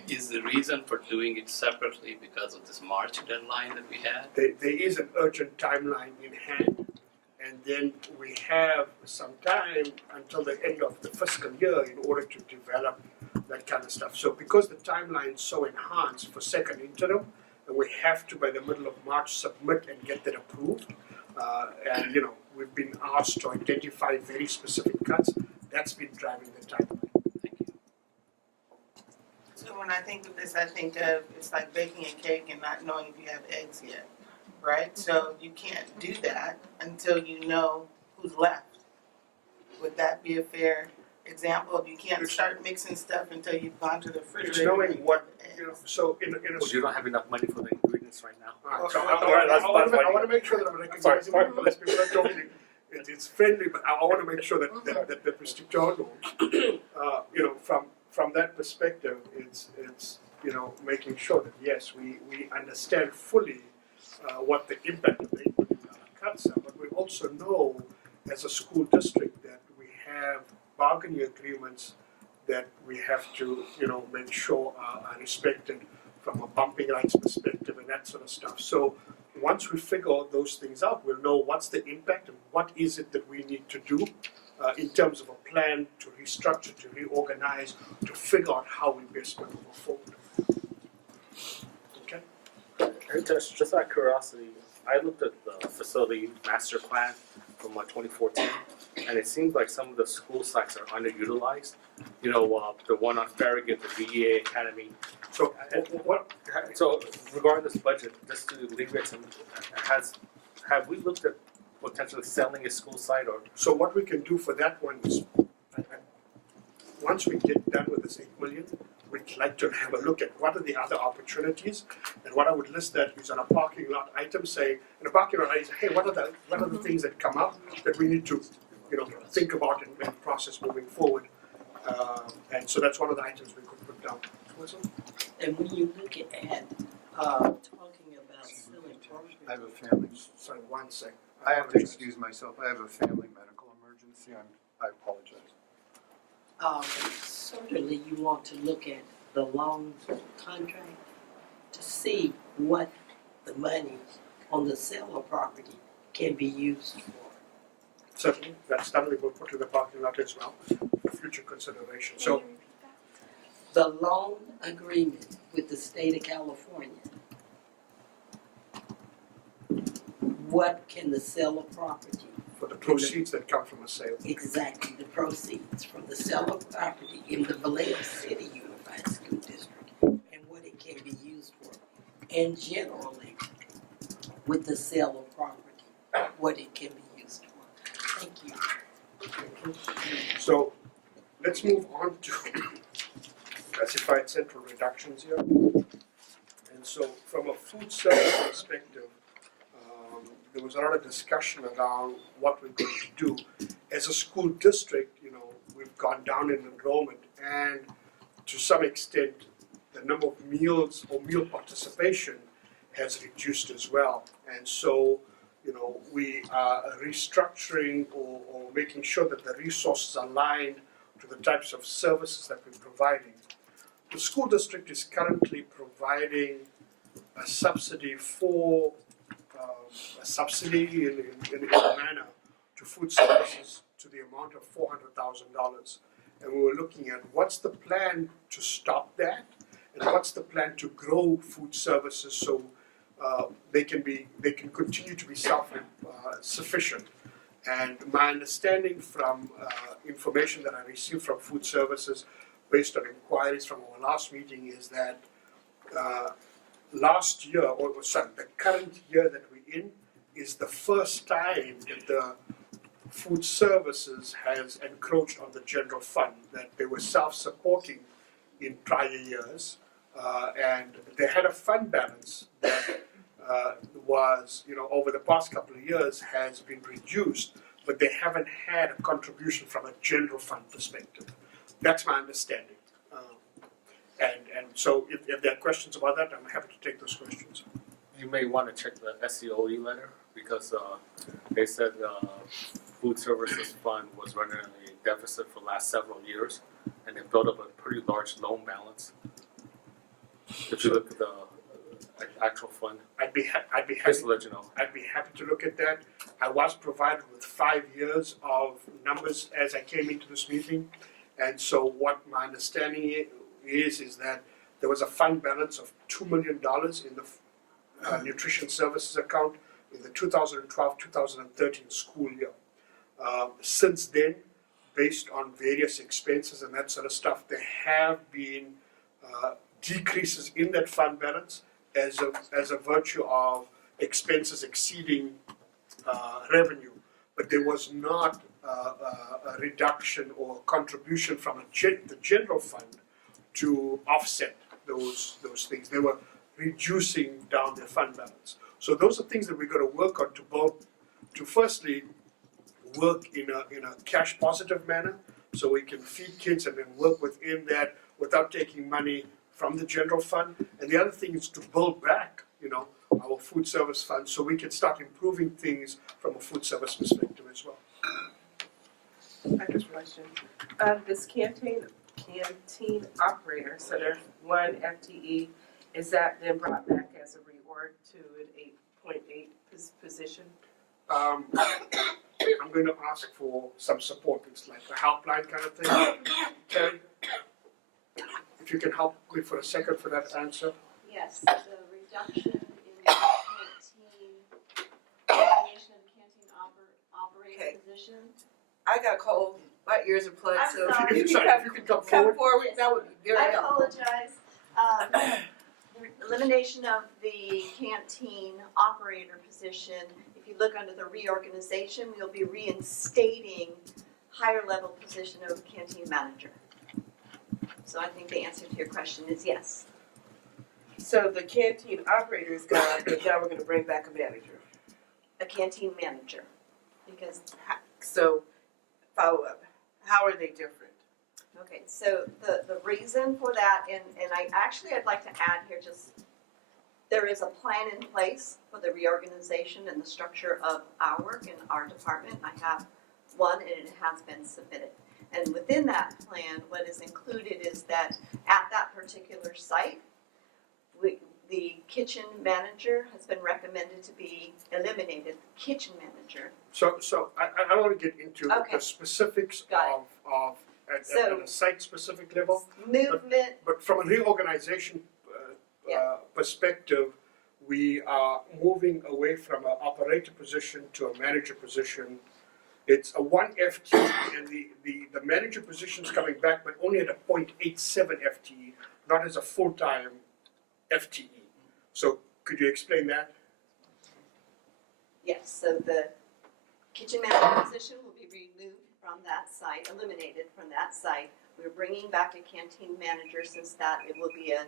Is the reason for doing it separately because of this March deadline that we had? There is an urgent timeline in hand, and then we have some time until the end of the fiscal year in order to develop that kind of stuff. So because the timeline is so enhanced for second interim, and we have to, by the middle of March, submit and get that approved. And, we've been asked to identify very specific cuts. That's been driving the timeline. Thank you. So when I think of this, I think of it's like baking a cake and not knowing if you have eggs yet, right? So you can't do that until you know who's left. Would that be a fair example? You can't start mixing stuff until you've gone to the refrigerator. It's knowing and what, you have eggs. so in a. Well, you don't have enough money for the ingredients right now. So Alright, that's fine. I want to make sure that I'm recognizing people as people are talking. It's friendly, but I want to make sure that Mr. John knows. From that perspective, it's making sure that yes, we understand fully what the impact of the $8 million cuts are, but we also know as a school district that we have bargaining agreements that we have to make sure are respected from a bumping rights perspective and that sort of stuff. So once we figure all those things out, we'll know what's the impact and what is it that we need to do in terms of a plan to restructure, to reorganize, to figure out how we best move forward. Okay? And just out of curiosity, I looked at the facility master plan from 2014, and it seems like some of the school sites are underutilized. The one on Farragut, the VEA Academy. So So regarding this budget, just to alleviate some, have we looked at potentially selling a school site or? So what we can do for that one is, once we get done with this $8 million, we'd like to have a look at what are the other opportunities, and what I would list that is on a parking lot item, say, in a parking lot item, hey, what are the things that come up that we need to, think about and process moving forward, and so that's one of the items we could put down. And when you look at, talking about selling I have property, a family, Sorry, 1 second. I have to excuse myself, I have a family medical emergency, I apologize. certainly you want to look at the loan contract to see what the money on the sale of property can be used for. Certainly, that's something we'll put in the parking lot as well, for future consideration. So, The loan agreement with the state of California. What can the sale of property, for the proceeds that come from a sale. exactly the proceeds from the sale of property in the Vallejo City Unified School District, and what it can be used for, and generally with the sale of property, what it can be used for. Thank you. So, let's move on to classified central reductions here. And so, from a food service perspective, there was a lot of discussion around what we're going to do. As a school district, we've gone down in enrollment, and to some extent, the number of meals or meal participation has reduced as well. And so, we are restructuring or making sure that the resources align to the types of services that we're providing. The school district is currently providing a subsidy for a subsidy in a manner to food services to the amount of $400,000. And we were looking at what's the plan to stop that, and what's the plan to grow food services so they can continue to be self-sufficient. And my understanding from information that I received from food services based on inquiries from our last meeting is that last year, the current year that we're in, is the first time that the food services has encroached on the general fund, that they were self-supporting in prior years, and they had a fund balance that was, over the past couple of years has been reduced, but they haven't had a contribution from a general fund perspective. That's my understanding. And so if there are questions about that, I'm happy to take those questions. You may want to check the SCOE letter, because they said the food services fund was running a deficit for the last several years, and they built up a pretty large loan balance. If you look at the actual fund, I'd be happy. just to let you know. I'd be happy to look at that. I was provided with 5 years of numbers as I came into this meeting, and so what my understanding is that there was a fund balance of $2 million in the nutrition services account in the 2012-2013 school year. Since then, based on various expenses and that sort of stuff, there have been decreases in that fund balance as a virtue of expenses exceeding revenue. But there was not a reduction or contribution from the general fund to offset those things. They were reducing down their fund balance. So those are things that we're going to work on to firstly work in a cash positive manner, so we can feed kids and then work within that without taking money from the general fund. And the other thing is to build back, our food service fund, so we can start improving things from a food service perspective as well. I have a question. This canteen operator, so there's one FTE, is that then brought back as a reorg to an 8.8 position? I'm going to ask for some support. It's like a helpline kind of thing. Terry, if you can help me for a second for that answer. Yes, the reduction in the canteen, elimination of the canteen operator position. I got a cold. My ears are plugged, I'm so sorry. if you can come forward, that would be very I helpful. apologize. The elimination of the canteen operator position, if you look under the reorganization, we'll be reinstating higher level position of canteen manager. So I think the answer to your question is yes. So the canteen operator is gone, but now we're going to bring back a manager. A canteen manager, because So, follow up. How are they different? okay, so the reason for that, and I'd like to add here just, there is a plan in place for the reorganization and the structure of our work in our department. I have one and it has been submitted. And within that plan, what is included is that at that particular site, the kitchen manager has been recommended to be eliminated, kitchen manager. So I don't want to get into Okay. the specifics Got of at So- a site-specific level. Movement, But from a reorganization perspective, we are moving away from an operator position to a manager position. It's a 1 FTE, and the manager position is coming back, but only at a 0.87 FTE, not as a full-time FTE. So could you explain that? yes, so the kitchen manager position will be removed from that site, eliminated from that site. We're bringing back a canteen manager since that it will be a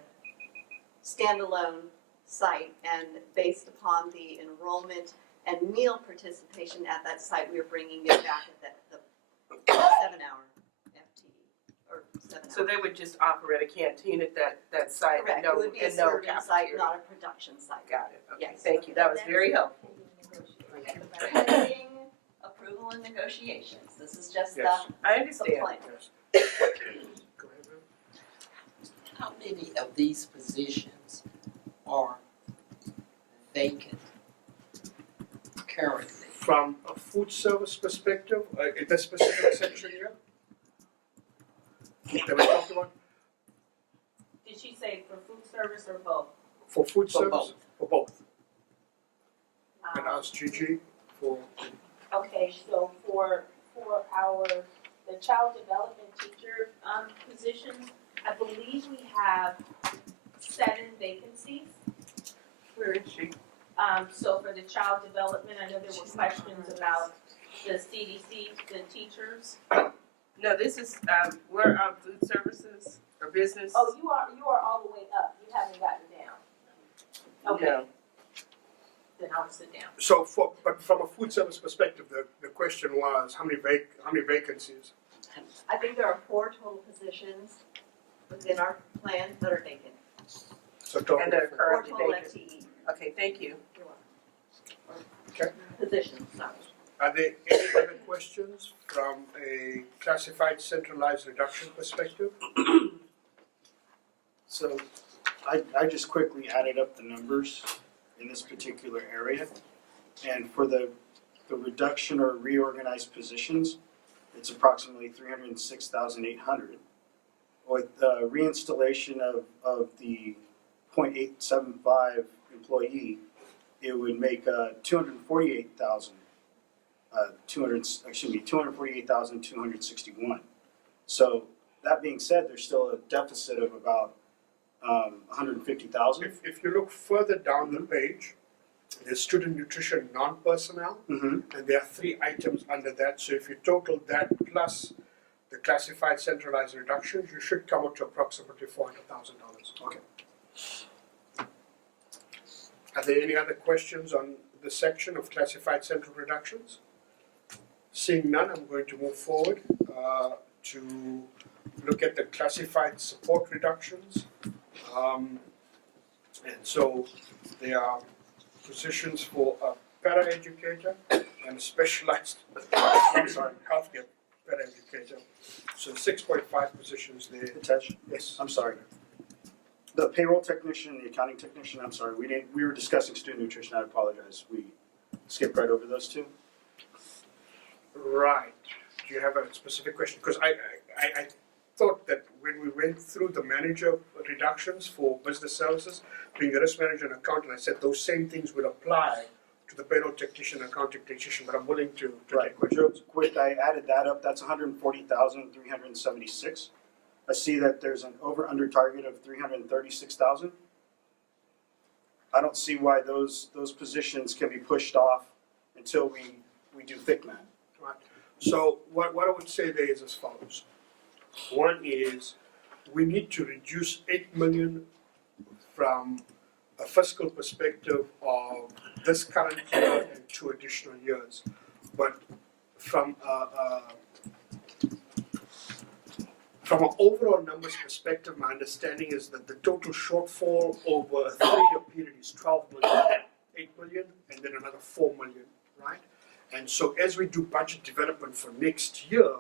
standalone site, and based upon the enrollment and meal participation at that site, we're bringing it back at the 7-hour FTE, or 7 hours. So they would just operate a canteen at that site Correct, and it would be a and no serving site, cafeteria? not a production site. Got it. Okay, Yes. thank you. That was very helpful. Pending approval and negotiations, this is just the Yes. I the understand. plan. Yes. Go ahead, ma'am. How many of these positions are vacant currently? From a food service perspective, in this specific section here, that we talked about, Did she say for food service or both? for food For service, both. for both. And ask Gigi for, Okay, so for the child development teacher positions, I believe we have 7 vacancies. Where is she? So for the child development, I know there were questions about the CDC, the teachers. No, this is, we're on food services or business. Oh, you are all the way up, you haven't gotten down. Okay, No. then I'll sit down. so but from a food service perspective, the question was, how many vacancies? I think there are 4 total positions within our plan that are vacant. So total. And they're 4 currently total vacant. FTE Okay, thank you. Okay. positions, sorry. Are there any other questions from a classified centralized reduction perspective? So I just quickly added up the numbers in this particular area. And for the reduction or reorganized positions, it's approximately 306,800. With the reinstallation of the 0.875, it employee, it would make 248,261. So that being said, there's still a deficit of about 150,000. If you look further down the page, there's student nutrition non-personnel, and there are 3 items under that. So if you total that plus the classified centralized reductions, you should come up to approximately $400,000. Okay. Are there any other questions on the section of classified central reductions? Seeing none, I'm going to move forward to look at the classified support reductions. And so there are positions for a paraeducator and a specialized healthcare paraeducator. So 6.5 positions there. Hitesh? Yes. I'm sorry. The payroll technician, the accounting technician, I'm sorry, we were discussing student nutrition, I apologize. We skipped right over those two. Right. Do you have a specific question? Because I thought that when we went through the manager reductions for business services, being the risk manager and accountant, I said those same things would apply to the payroll technician and accounting technician, but I'm willing to take questions. Real quick, I added that up, that's 140,376. I see that there's an over-under target of 336,000. I don't see why those positions can be pushed off until we do FICMAT. Right. So what I would say there is as follows. One is we need to reduce 8 million from a fiscal perspective of this current year and 2 additional years. But from an overall numbers perspective, my understanding is that the total shortfall over a 3-year period is 12 million, 8 million, and then another 4 million, right? And so as we do budget development for next year,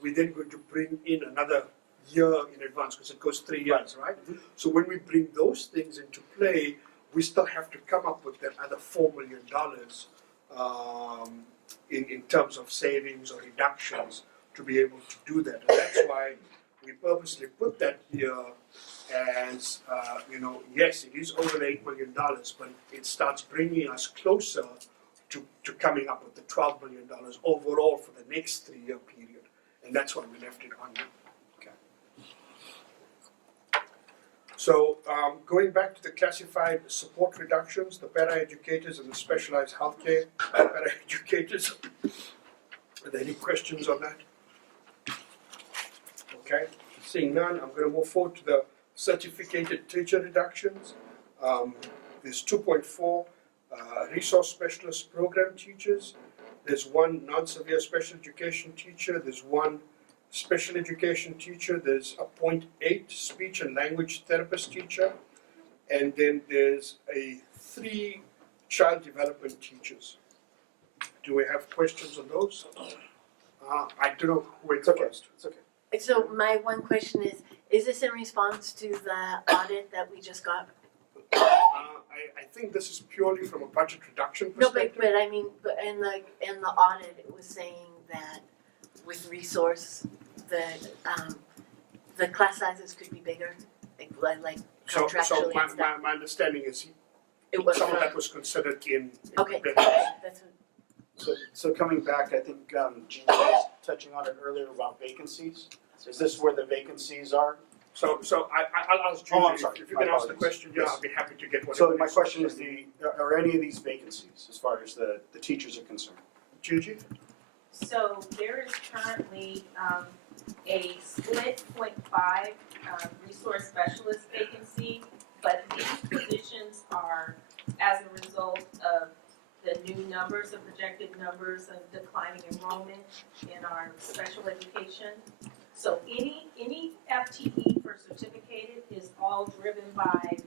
we're then going to bring in another year in advance because it goes 3 years, right? So when we bring those things into play, we still have to come up with that other $4 million in terms of savings or reductions to be able to do that. And that's why we purposely put that here as, yes, it is over $8 million, but it starts bringing us closer to coming up with the $12 million overall for the next 3-year period. And that's why we left it on that. Okay. So going back to the classified support reductions, the paraeducators and the specialized healthcare paraeducators, are there any questions on that? Okay, seeing none, I'm going to move forward to the certificated teacher reductions. There's 2.4 resource specialist program teachers. There's 1 non-severe special education teacher. There's 1 special education teacher. There's a 0.8 speech and language therapist teacher. And then there's 3 child development teachers. Do we have questions on those? I don't know who went first. It's okay. So my one question is this in response to the audit that we just got? I think this is purely from a budget reduction perspective. No, but I mean, but in the audit, it was saying that with resource, the class sizes could be bigger, like contractually So and stuff. my understanding is It was some of not- that was considered in Okay, the that's what, So coming back, I think Gene was touching on it earlier about vacancies. Is this where the vacancies are? So I'll ask Julie, I'm sorry. if you can ask the My question, apologies. I'll be happy to get whatever. So my resources question is, I need. are any of these vacancies as far as the teachers are concerned? Gigi? So there is currently a split 0.5 resource specialist vacancy, but these positions are as a result of the new numbers, the projected numbers of declining enrollment in our special education. So any FTE for certificated is all driven by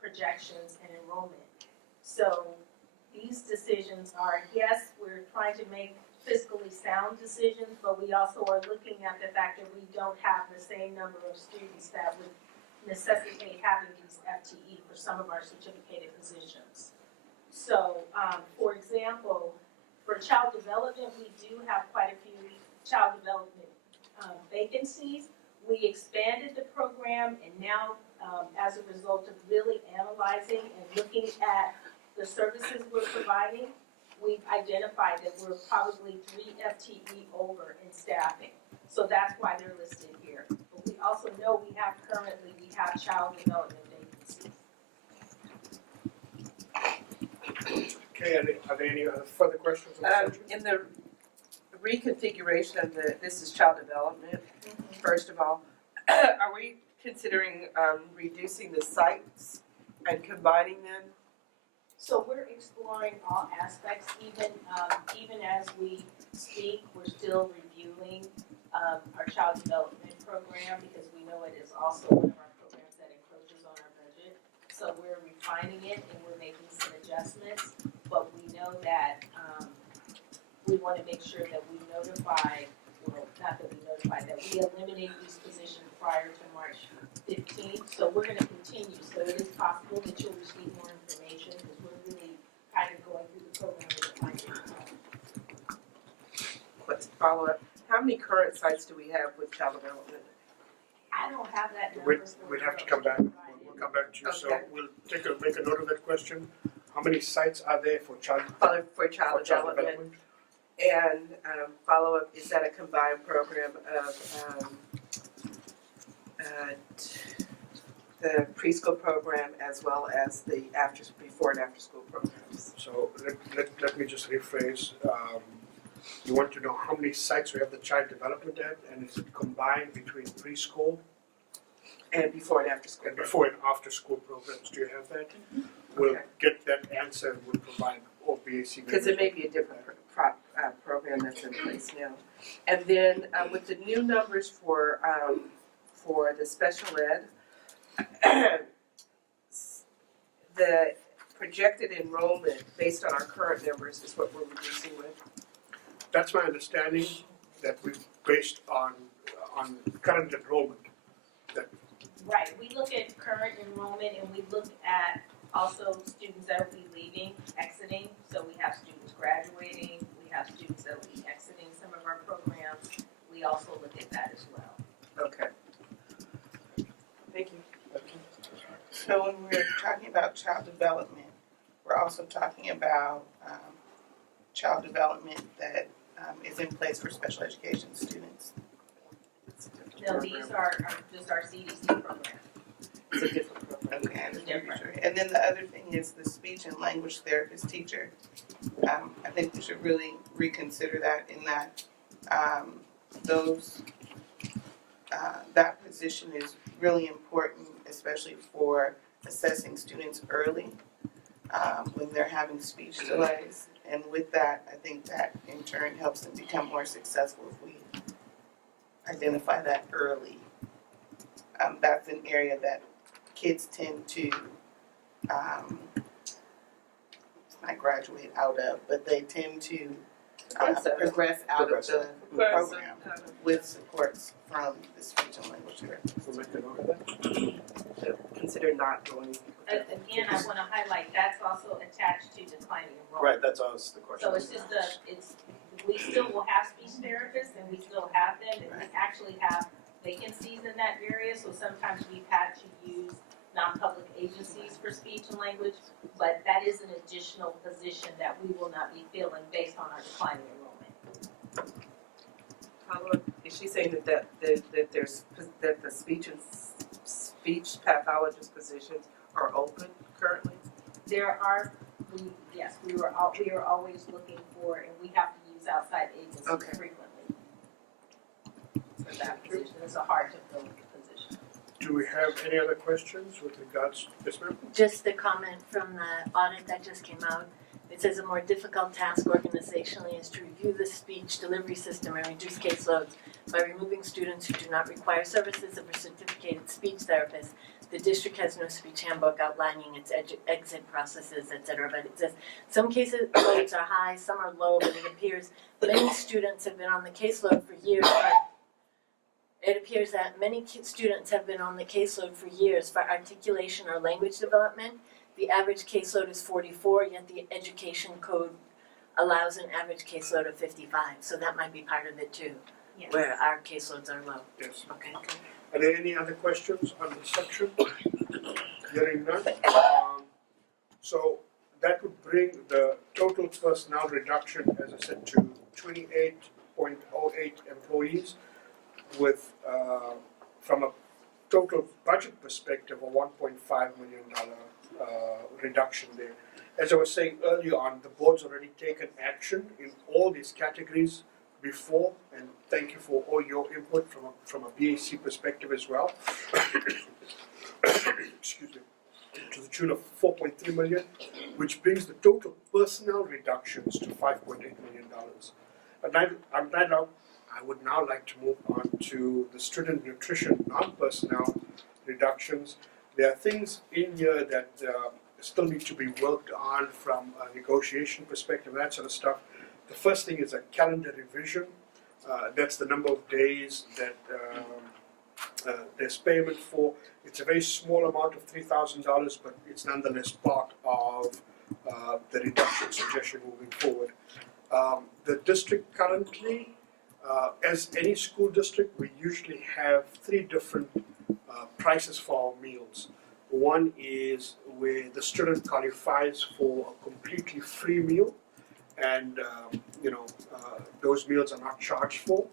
projections and enrollment. So these decisions are, yes, we're trying to make fiscally sound decisions, but we also are looking at the fact that we don't have the same number of students that would necessitate having these FTE for some of our certificated positions. So, for example, for child development, we do have quite a few child development vacancies. We expanded the program, and now as a result of really analyzing and looking at the services we're providing, we've identified that we're probably 3 FTE over in staffing. So that's why they're listed here. But we also know we have child development vacancies. Okay, are there any other further questions? In the reconfiguration of this is child development, first of all, are we considering reducing the sites and combining them? So we're exploring all aspects, even as we speak, we're still reviewing our child development program because we know it is also one of our programs that encroaches on our budget. So we're refining it and we're making some adjustments, but we know that we want to make sure that we notify, well, not that we notify, that we eliminate these positions prior to March 15th. So we're going to continue. So it is possible that you'll receive more information because we're really kind of going through the program with the findings. Let's follow up. How many current sites do we have with child development? I don't have that number. We'd have to come back. We'll come back to you. So we'll make a note of that question. How many sites are there for child development? And follow up, is that a combined program of the preschool program as well as the before and after school programs? So let me just rephrase. You want to know how many sites we have the child development at, and is it combined between preschool and before and after school? And before and after school programs. Do you have that? We'll get that answer and we'll provide all BAC. Because it may be a different program that's in place now. And then with the new numbers for the special ed, the projected enrollment based on our current numbers is what we're reducing with. That's my understanding, that we based on current enrollment. Right, we look at current enrollment and we look at also students that will be leaving, exiting. So we have students graduating, we have students that will be exiting some of our programs. We also look at that as well. Okay. Thank you. So when we're talking about child development, we're also talking about child development that is in place for special education students. No, these are just our CDC program. It's a different program. Okay, I just want to be sure. And then the other thing is the speech and language therapist teacher. I think we should really reconsider that in that that position is really important, especially for assessing students early when they're having speech delays. And with that, I think that in turn helps them become more successful if we identify that early. That's an area that kids tend to not graduate out of, but they tend to progress out of the program with supports from the speech and language therapist. We'll make a note of that. So consider not going. Again, I want to highlight, that's also attached to declining enrollment. Right, that's always the question. So it's just we still will have speech therapists and we still have them, and we actually have vacancies in that area, so sometimes we've had to use non-public agencies for speech and language, but that is an additional position that we will not be filling based on our declining enrollment. Is she saying that the speech pathologist positions are open currently? There are, we are always looking for, and we have to use outside agencies frequently for that position. It's a hard to fill position. Do we have any other questions with regards, yes ma'am? Just a comment from the audit that just came out. It says a more difficult task organizationally is to review the speech delivery system and reduce caseloads by removing students who do not require services of a certificated speech therapist. The district has no speech handbook outlining its exit processes, etc. But it says some caseloads are high, some are low, but it appears many students have been on the caseload for years. It appears that many students have been on the caseload for years for articulation or language development. The average caseload is 44, yet the education code allows an average caseload of 55. So that might be part of it too, where our caseloads are low. Yes. Okay. Are there any other questions on this section? Hearing none. So that would bring the total personnel reduction, as I said, to 28.08 employees with, from a total budget perspective, a $1.5 million reduction there. As I was saying earlier on, the board's already taken action in all these categories before, and thank you for all your input from a BAC perspective as well. Excuse me. To the tune of 4.3 million, which brings the total personnel reductions to $5.8 million. And I would now like to move on to the student nutrition non-personnel reductions. There are things in here that still need to be worked on from a negotiation perspective, that sort of stuff. The first thing is a calendar revision. That's the number of days that there's payment for. It's a very small amount of $3,000, but it's nonetheless part of the reduction suggestion moving forward. The district currently, as any school district, we usually have three different prices for our meals. One is where the student qualifies for a completely free meal, and those meals are not charged for.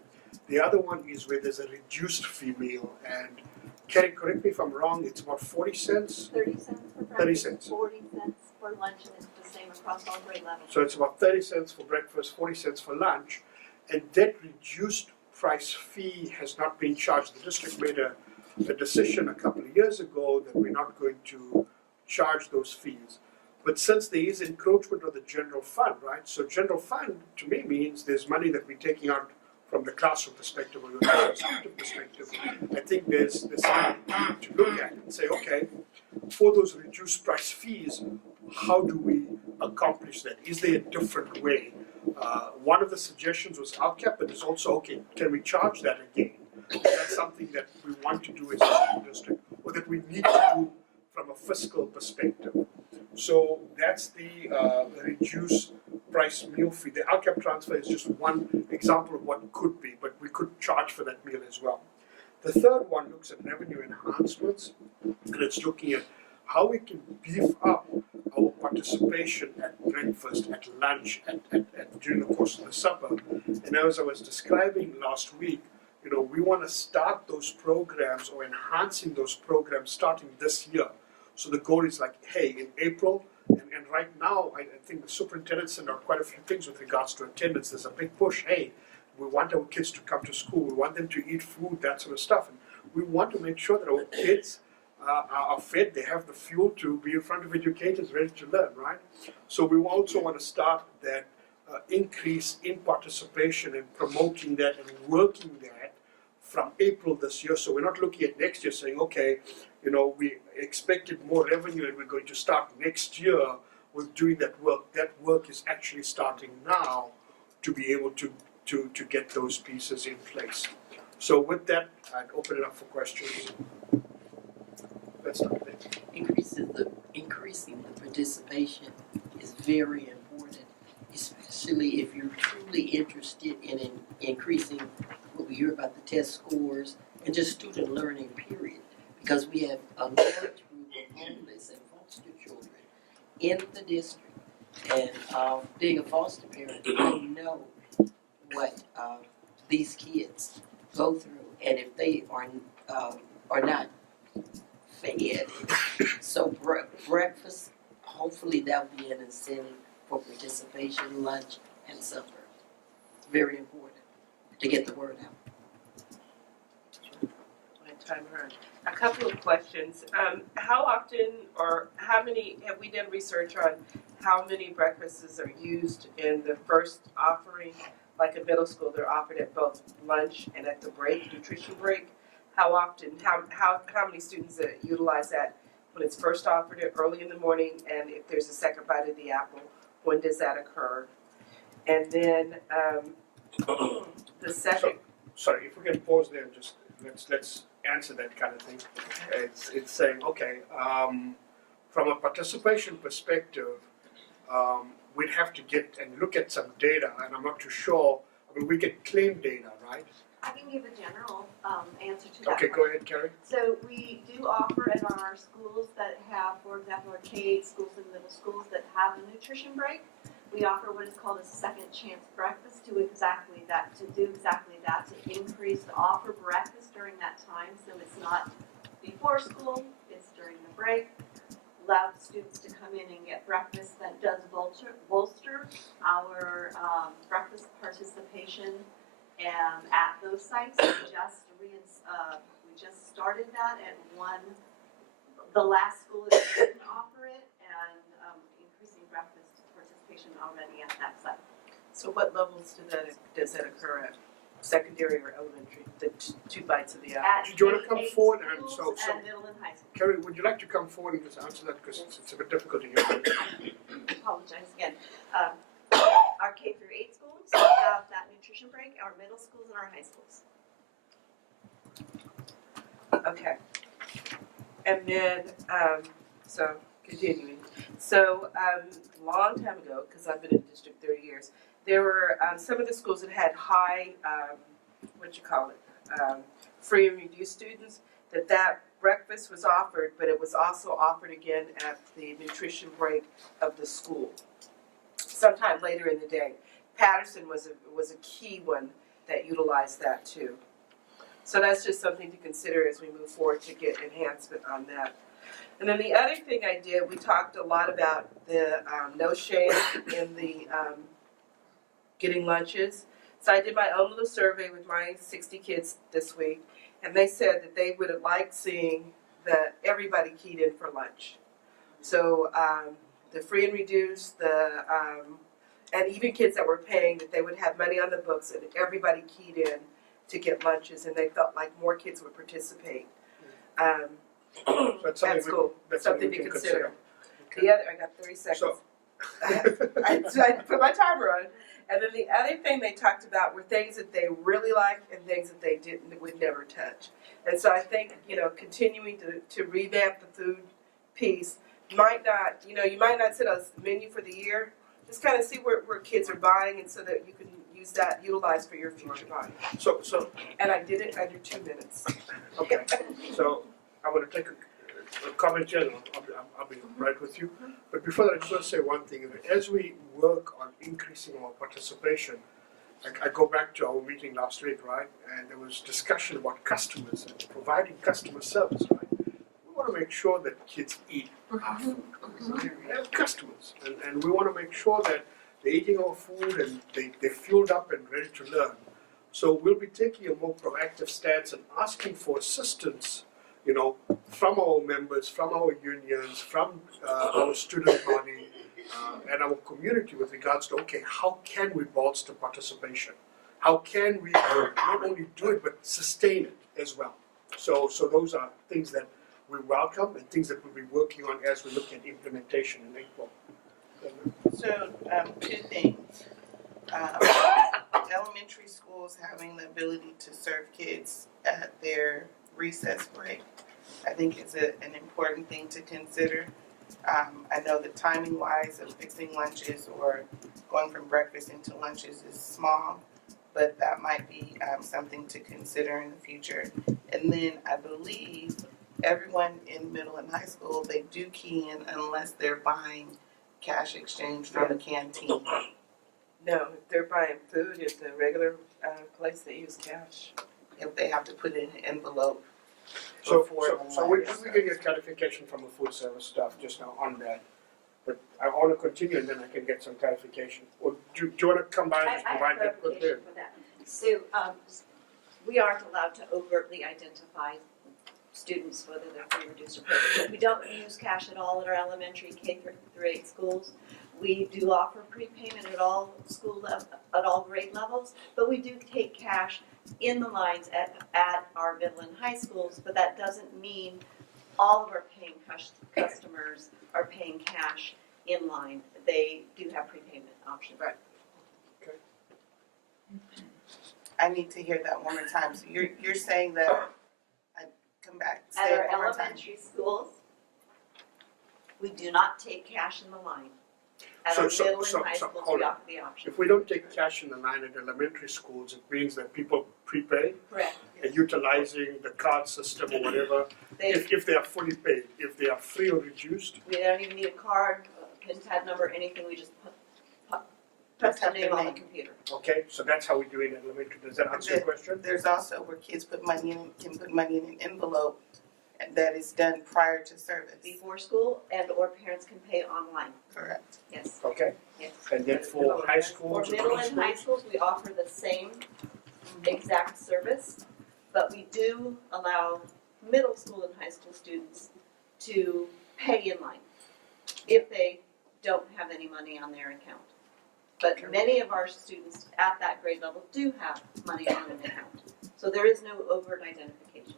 The other one is where there's a reduced fee meal, and Kerry, correct me if I'm wrong, it's about 40 cents? 30 cents for breakfast, 30 cents. 40 cents for lunch, and it's the same across all grade levels. So it's about 30 cents for breakfast, 40 cents for lunch, and that reduced price fee has not been charged. The district made a decision a couple of years ago that we're not going to charge those fees. But since there is encroachment of the general fund, right? So general fund to me means there's money that we're taking out from the classroom perspective or the administrative perspective. I think there's something to look at and say, okay, for those reduced price fees, how do we accomplish that? Is there a different way? One of the suggestions was outcap, but there's also, okay, can we charge that again? That's something that we want to do as a school district, or that we need to do from a fiscal perspective. So that's the reduced price meal fee. The outcap transfer is just one example of what could be, but we could charge for that meal as well. The third one looks at revenue enhancements, and it's looking at how we can beef up our participation at breakfast, at lunch, during the course of the supper. And as I was describing last week, we want to start those programs or enhancing those programs starting this year. So the goal is like, hey, in April, and right now, I think the superintendent's sent out quite a few things with regards to attendance. There's a big push, hey, we want our kids to come to school, we want them to eat food, that sort of stuff. And we want to make sure that our kids are fed, they have the fuel to be in front of educators ready to learn, right? So we also want to start that increase in participation and promoting that and working that from April this year. So we're not looking at next year saying, okay, we expected more revenue and we're going to start next year with doing that work. That work is actually starting now to be able to get those pieces in place. So with that, I'd open it up for questions. Let's start there. Increasing the participation is very important, especially if you're truly interested in increasing what we hear about the test scores and just student learning, period. Because we have a large group of homeless and foster children in the district. And being a foster parent, I know what these kids go through, and if they are not fed, so breakfast, hopefully that will be an incentive for participation, lunch, and supper. It's very important to get the word out. A couple of questions. How often or how many, have we done research on how many breakfasts are used in the first offering? Like in middle school, they're offered at both lunch and at the break, nutrition break. How often, how many students utilize that when it's first offered early in the morning, and if there's a second bite of the apple, when does that occur? And then the second. Sorry, if we can pause there and just let's answer that kind of thing. It's saying, okay, from a participation perspective, we'd have to get and look at some data, and I'm not too sure. I mean, we get claim data, right? I can give a general answer to that. Okay, go ahead, Carrie. So we do offer at our schools that have, for example, arcade schools and middle schools that have a nutrition break, we offer what is called a second chance breakfast to do exactly that, to increase, to offer breakfast during that time. So it's not before school, it's during the break. Allow the students to come in and get breakfast that does bolster our breakfast participation at those sites. We just started that at the last school that didn't offer it, and increasing breakfast participation already at that site. So what levels does that occur at? Secondary or elementary? The two bites of the apple. Do you want to come forward and And middle and high school. Carrie, would you like to come forward and just answer that because it's a bit difficult to hear. Apologize again. Our K through 8 schools have that nutrition break, our middle schools and our high schools. Okay. And then, so continuing. So long time ago, because I've been in district 30 years, there were some of the schools that had high, free and reduced students, that breakfast was offered, but it was also offered again at the nutrition break of the school, sometime later in the day. Patterson was a key one that utilized that too. So that's just something to consider as we move forward to get enhancement on that. And then the other thing I did, we talked a lot about the no shame in the getting lunches. So I did my own little survey with my 60 kids this week, and they said that they would have liked seeing that everybody keyed in for lunch. So the free and reduced, and even kids that were paying, that they would have money on the books and everybody keyed in to get lunches, and they felt like more kids would participate. So that's cool. That's something to consider. Okay. The other, I got 30 seconds. So, I put my timer on. And then the other thing they talked about were things that they really liked and things that they would never touch. And so I think, continuing to revamp the food piece might not, you might not set a menu for the year. Just kind of see where kids are buying, and so that you can utilize for your future buying. So, and I did it under 2 minutes. Okay. So I'm going to take a comment here, and I'll be right with you. But before that, I just want to say one thing. As we work on increasing our participation, I go back to our meeting last week, right? And there was discussion about customers and providing customer service, right? We want to make sure that kids eat our food. We have customers, and we want to make sure that they're eating our food and they're fueled up and ready to learn. So we'll be taking a more proactive stance and asking for assistance, from our members, from our unions, from our student body, and our community with regards to, okay, how can we bolster participation? How can we not only do it, but sustain it as well? So those are things that we welcome and things that we'll be working on as we look at implementation in April. So, two things. Elementary schools having the ability to serve kids at their recess break, I think is an important thing to consider. I know the timing wise of fixing lunches or going from breakfast into lunches is small, but that might be something to consider in the future. And then I believe everyone in middle and high school, they do key in unless they're buying cash exchange from the canteen. No, if they're buying food at the regular place, they use cash. If they have to put it in an envelope. So we get a clarification from the food service staff just now on that. But I want to continue, and then I can get some clarification. Or do you want to come by and provide that? Clarification for that. So we aren't allowed to overtly identify students, whether they're free, reduced, or paid. We don't use cash at all at our elementary K through 8 schools. We do offer prepayment at all at all grade levels, but we do take cash in the lines at our middle and high schools. But that doesn't mean all of our paying customers are paying cash in line. They do have prepayment options. Right. Okay. I need to hear that one more time. So you're saying that, come back, At say our it one more time. elementary schools, we do not take cash in the line. At So- our so- middle so- and high so, schools, hold we on. offer the option. If we don't take cash in the line at elementary schools, it means that people prepay Correct. and utilizing the card system or whatever, if they are fully paid. If they are free or reduced, We don't even need a card, a PIN pad number, anything, we just press the name on the computer. okay, so that's how we do it in elementary. Does that answer your question? There's also where kids put money in, can put money in an envelope that is done prior to service. Before school and or parents can pay online. Correct. Yes, Okay, yes. and then for high For schools or middle middle and high schools? schools, we offer the same exact service, but we do allow middle school and high school students to pay in line if they don't have any money on their account. But many of our students at that grade level do have money on an account. So there is no overt identification.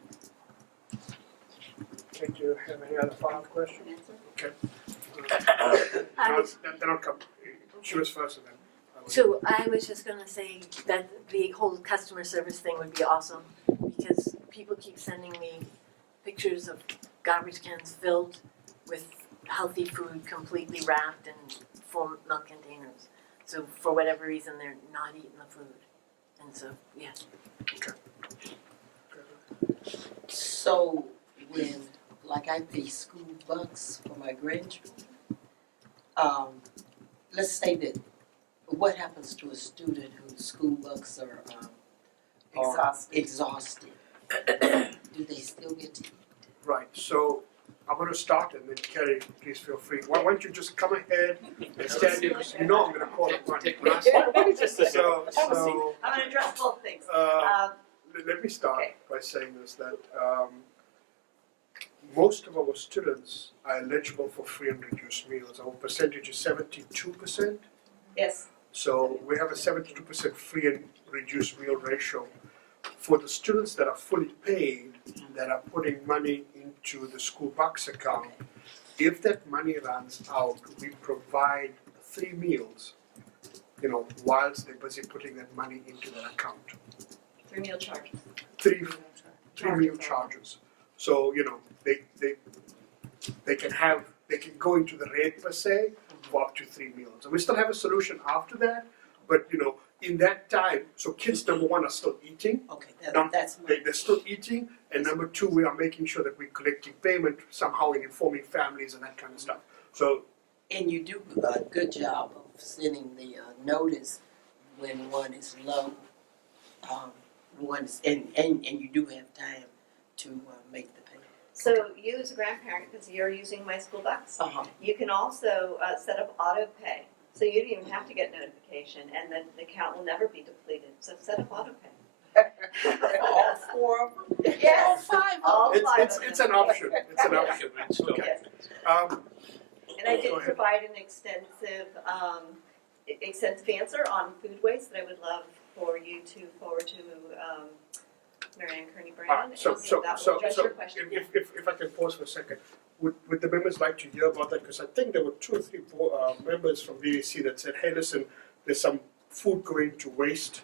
Okay, do you have any other follow-up questions? Answer? Okay. Then I'll come, she was first and then. I will- So I was just gonna say that the whole customer service thing would be awesome, because people keep sending me pictures of garbage cans filled with healthy food, completely wrapped in full milk containers. So for whatever reason, they're not eating the food, and so, yeah. So when, like I pay school bucks for my grandchildren, let's say that, what happens to a student whose school bucks are exhausted? Do they still get to eat? Right, so I'm gonna start and then Kerry, please feel free. Why don't you just come ahead and stand in, you know I'm gonna call upon you. So, I'm gonna address both things. let me start by saying this, that most of our students are eligible for free and reduced meals. Our percentage is 72%. Yes. So we have a 72% free and reduced meal ratio. For the students that are fully paid, that are putting money into the school bucks account, if that money runs out, we provide 3 meals, whilst they're busy putting that money into that account. 3 meal charges. Three meal charges. So, they can go into the rate per se for up to 3 meals. And we still have a solution after that, but in that time, so kids, number one, are still eating. Okay, That's they're still eating, and number two, we are making sure that we're collecting payment somehow and informing families and that kind of stuff. So, and you do a good job of sending the notice when one is low. And you do have time to make the payment. So you as a grandparent, because you're using My School Bucks, you can also set up auto pay. So you don't even have to get notification, and then the account will never be depleted. So set up auto pay. All 4 of them? Yes. All 5 of them. it's an option. It's an option. Okay. Yes. And I did provide an extensive answer on food waste that I would love for you to forward to Marianne Kearney-Brand. So that will address your question. if I can pause for a second, would the members like to hear about that? Because I think there were 2 or 3 members from VAC that said, hey, listen, there's some food going to waste.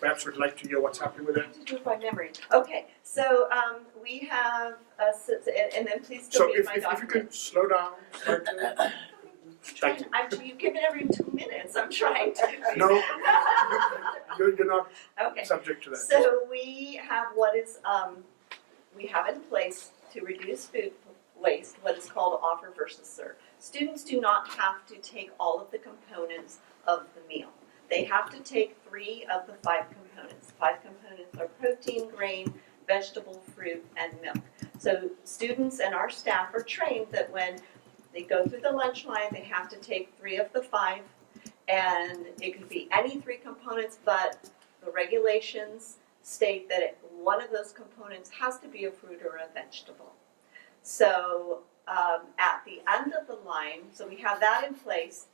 Perhaps we'd like to hear what's happening with that. To do by memory. Okay, so we have, and then please So still read if my you document. can slow down slightly. Thank you. You've given everyone 2 minutes. I'm trying to. No, you're not Okay. subject to that. So we have we have in place to reduce food waste what is called offer versus serve. Students do not have to take all of the components of the meal. They have to take 3 of the 5 components. 5 components are protein, grain, vegetable, fruit, and milk. So students and our staff are trained that when they go through the lunch line, they have to take 3 of the 5, and it could be any 3 components, but the regulations state that one of those components has to be a fruit or a vegetable. So at the end of the line, so we have that in place,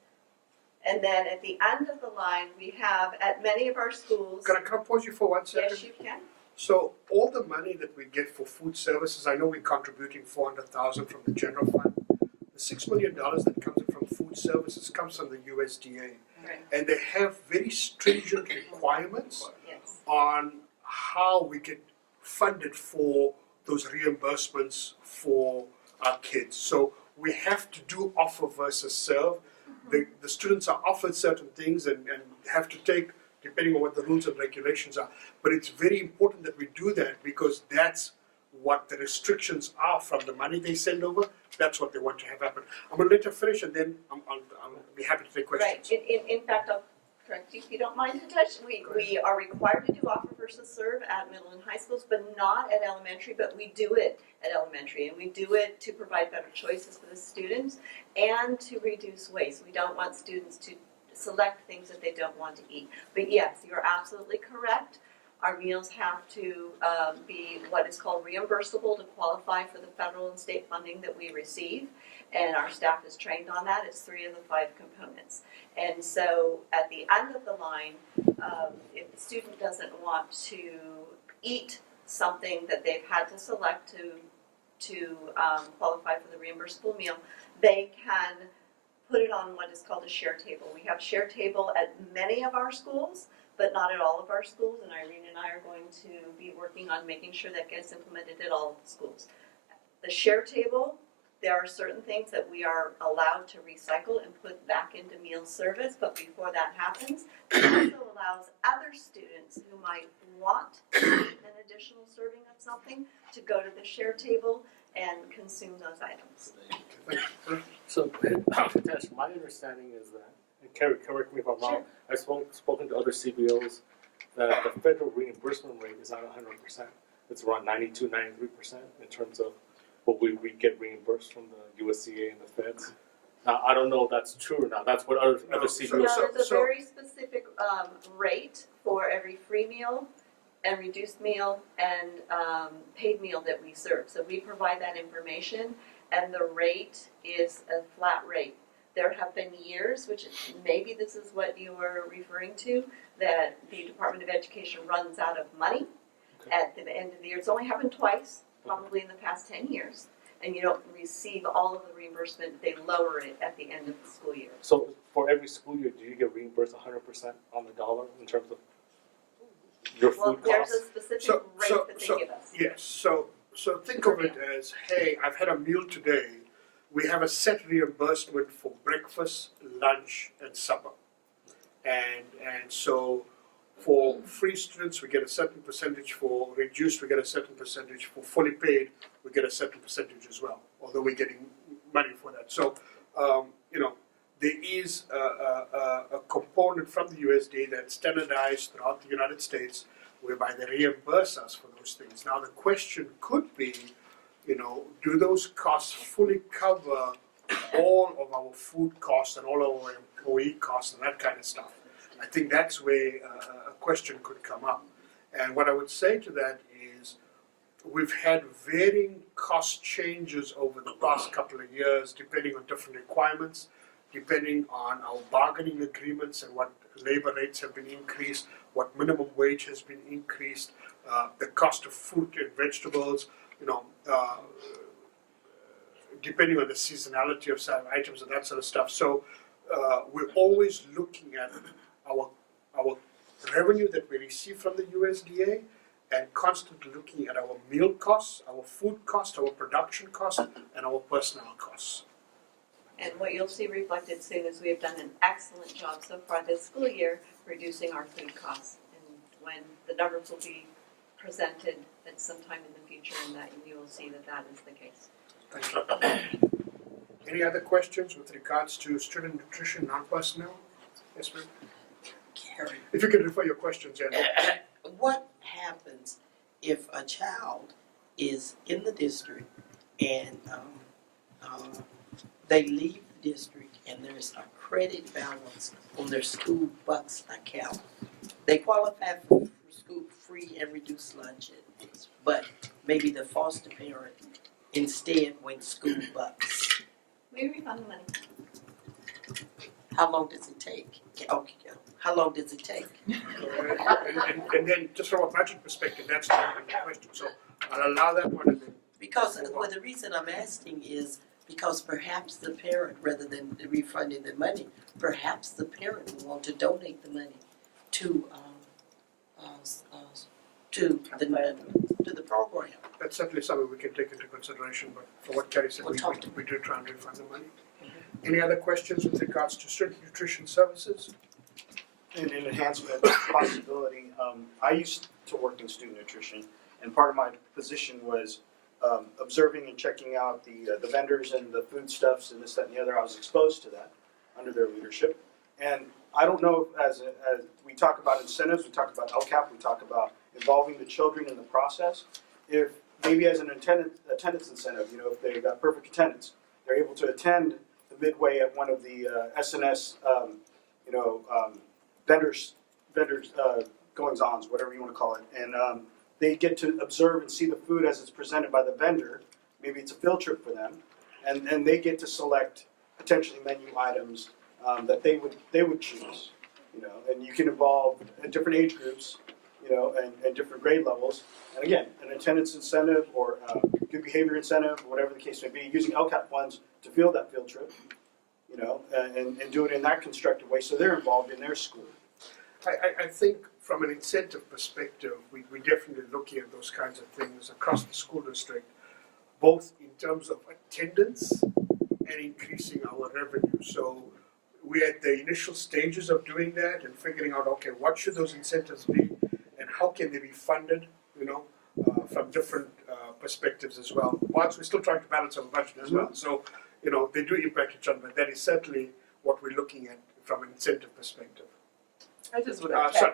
and then at the end of the line, we have at many of our schools. Can I pause you for 1 second? Yes, you can. So all the money that we get for food services, I know we're contributing $400,000 from the general fund. The $6 million that comes in from food services comes from the USDA. Right. And they have very stringent requirements on how we get funded for those reimbursements for our kids. So we have to do offer versus serve. the students are offered certain things and have to take depending on what the rules and regulations are. But it's very important that we do that because that's what the restrictions are from the money they send over. That's what they want to have happen. I'm going to let her finish and then I'll be happy to take questions. Right, in fact, I'll correct you if you don't mind, Hitesh. We are required to do offer versus serve at middle and high schools, but not at elementary, but we do it at elementary. And we do it to provide better choices for the students and to reduce waste. We don't want students to select things that they don't want to eat. But yes, you're absolutely correct. Our meals have to be what is called reimbursable to qualify for the federal and state funding that we receive. And our staff is trained on that. It's 3 of the 5 components. And so at the end of the line, if the student doesn't want to eat something that they've had to select to qualify for the reimbursable meal, they can put it on what is called a share table. We have share table at many of our schools, but not at all of our schools, and Irene and I are going to be working on making sure that gets implemented at all of the schools. The share table, there are certain things that we are allowed to recycle and put back into meal service, but before that happens, it also allows other students who might want an additional serving of something to go to the share table and consume those items. So, Hitesh, my understanding is that, and Carrie, correct me if I'm wrong, I've spoken to other CBOs that the federal reimbursement rate is not 100%. It's around 92, 93% in terms of what we get reimbursed from the USDA and the feds. Now, I don't know if that's true or not. That's what other CBOs Now, there's a very specific rate for every free meal and reduced meal and paid meal that we serve. So we provide that information, and the rate is a flat rate. There have been years, which maybe this is what you were referring to, that the Department of Education runs out of money at the end of the year. It's only happened twice, probably in the past 10 years, and you don't receive all of the reimbursement. They lower it at the end of the school year. So for every school year, do you get reimbursed 100% on the dollar in terms of your food costs? There's a specific rate that they give us. Yes, so think of it as, hey, I've had a meal today. We have a set reimbursement for breakfast, lunch, and supper. And so for free students, we get a certain percentage. For reduced, we get a certain percentage. For fully paid, we get a certain percentage as well, although we're getting money for that. So, there is a component from the USDA that's standardized throughout the United States whereby they reimburse us for those things. Now, the question could be, do those costs fully cover all of our food costs and all of our employee costs and that kind of stuff? I think that's where a question could come up. And what I would say to that is we've had varying cost changes over the past couple of years depending on different requirements, depending on our bargaining agreements and what labor rates have been increased, what minimum wage has been increased, the cost of fruit and vegetables, depending on the seasonality of certain items and that sort of stuff. So we're always looking at our revenue that we receive from the USDA and constantly looking at our meal costs, our food costs, our production costs, and our personnel costs. And what you'll see reflected soon is we have done an excellent job so far this school year reducing our food costs. And when the numbers will be presented at some time in the future, and that you will see that that is the case. Thank you. Any other questions with regards to student nutrition, non-personnel? Yes, ma'am. Carrie, If you can refer your questions, Jen. what happens if a child is in the district and they leave the district and there's a credit balance on their school bucks account? They qualify for school free and reduced lunch, but maybe the foster parent instead went school bucks. We refund the money. How long does it take? Okay, how long does it take? And then, just from a budget perspective, that's the question. So I'll allow that one. And then Because the reason I'm asking is because perhaps the parent, rather than refunding the money, perhaps the parent will want to donate the money to the program. that's certainly something we can take into consideration. But for what Carrie said, we do try and refund the money. Any other questions with regards to student nutrition services? And an enhancement possibility. I used to work in student nutrition, and part of my position was observing and checking out the vendors and the foodstuffs and this, that, and the other. I was exposed to that under their leadership. And I don't know, as we talk about incentives, we talk about LCAP, we talk about involving the children in the process. If maybe as an attendance incentive, if they've got perfect attendance, they're able to attend the midway at one of the SNS, vendors goings-ons, whatever you want to call it, and they get to observe and see the food as it's presented by the vendor. Maybe it's a field trip for them, and they get to select potentially menu items that they would choose, and you can involve different age groups, and different grade levels. And again, an attendance incentive or good behavior incentive, whatever the case may be, using LCAP funds to field that field trip, and do it in that constructive way so they're involved in their school. I think from an incentive perspective, we're definitely looking at those kinds of things across the school district, both in terms of attendance and increasing our revenue. So we're at the initial stages of doing that and figuring out, okay, what should those incentives be and how can they be funded, from different perspectives as well. Whilst we're still trying to balance our budget as well. So, they do impact each other, but that is certainly what we're looking at from an incentive perspective. I just want to Sorry,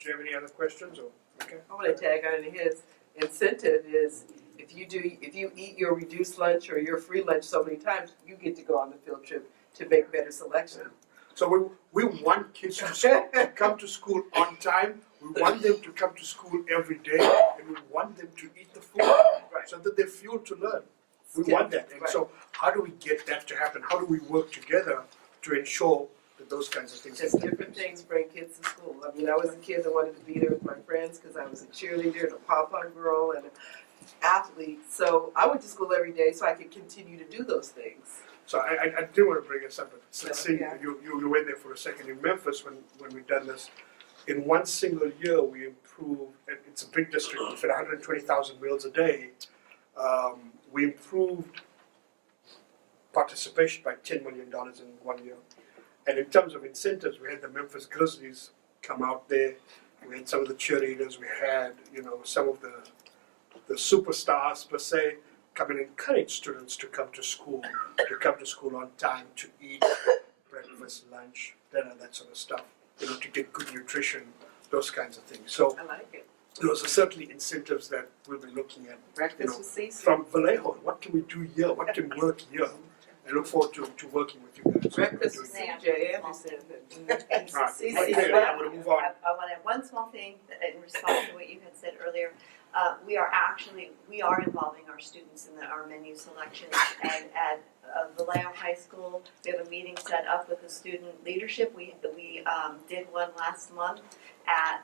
do you have any other questions? Okay. I want to tag on to his incentive is if you eat your reduced lunch or your free lunch so many times, you get to go on the field trip to make better selection. So we want kids to come to school on time. We want them to come to school every day, and we want them to eat the food so that they're fueled to learn. We want that. And so how do we get that to happen? How do we work together to ensure that those kinds of things Just different things bring kids to school. I mean, I was a kid that wanted to be there with my friends because I was a cheerleader and a pom-pom girl and an athlete. So I went to school every day so I could continue to do those things. So I do want to bring this up, but since Yeah. you went there for a second in Memphis when we done this, in one single year we improved, and it's a big district, we fed 120,000 meals a day. We improved participation by $10 million in 1 year. And in terms of incentives, we had the Memphis Grizzlies come out there. We had some of the cheerleaders. We had, some of the superstars per se come and encourage students to come to school on time, to eat breakfast, lunch, dinner, that sort of stuff. To get good nutrition, those kinds of things. So I like it. those are certainly incentives that we'll be looking at. Breakfast with Cece. From Vallejo, what can we do here? What can work here? I look forward to working with you guys. Breakfast with CJ Anderson. Alright, Cece. okay, I'm gonna move on. I want to add one small thing in response to what you had said earlier. We are involving our students in our menu selections, and at Vallejo High School, we have a meeting set up with the student leadership. We did one last month at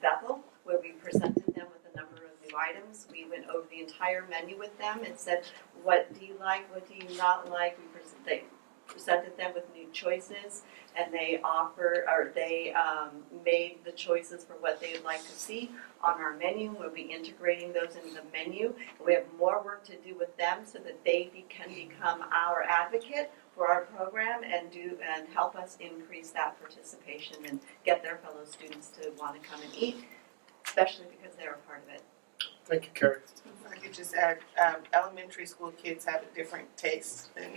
Bethel, where we presented them with a number of new items. We went over the entire menu with them and said, what do you like, what do you not like? They presented them with new choices, and they made the choices for what they'd like to see on our menu. We'll be integrating those into the menu. We have more work to do with them so that they can become our advocate for our program and help us increase that participation and get their fellow students to want to come and eat, especially because they're a part of it. Thank you, Carrie. If I could just add, elementary school kids have a different taste than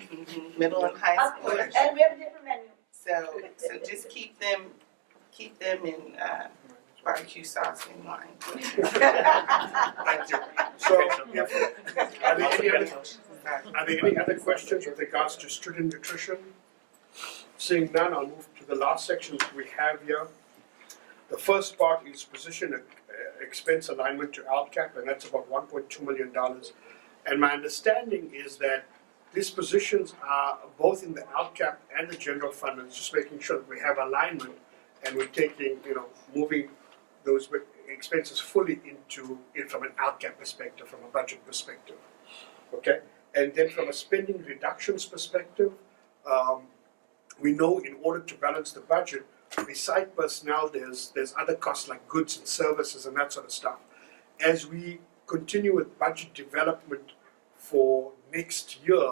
middle and high school. And we have a different menu. So just keep them in barbecue sauce and wine. Thank you. So, are there any other questions with regards to student nutrition? Seeing none, I'll move to the last section we have here. The first part is position expense alignment to LCAP, and that's about $1.2 million. And my understanding is that these positions are both in the LCAP and the general fund, and just making sure that we have alignment and we're taking, moving those expenses fully into it from an LCAP perspective, from a budget perspective. Okay? And then from a spending reductions perspective, we know in order to balance the budget, beside personnel, there's other costs like goods and services and that sort of stuff. As we continue with budget development for next year,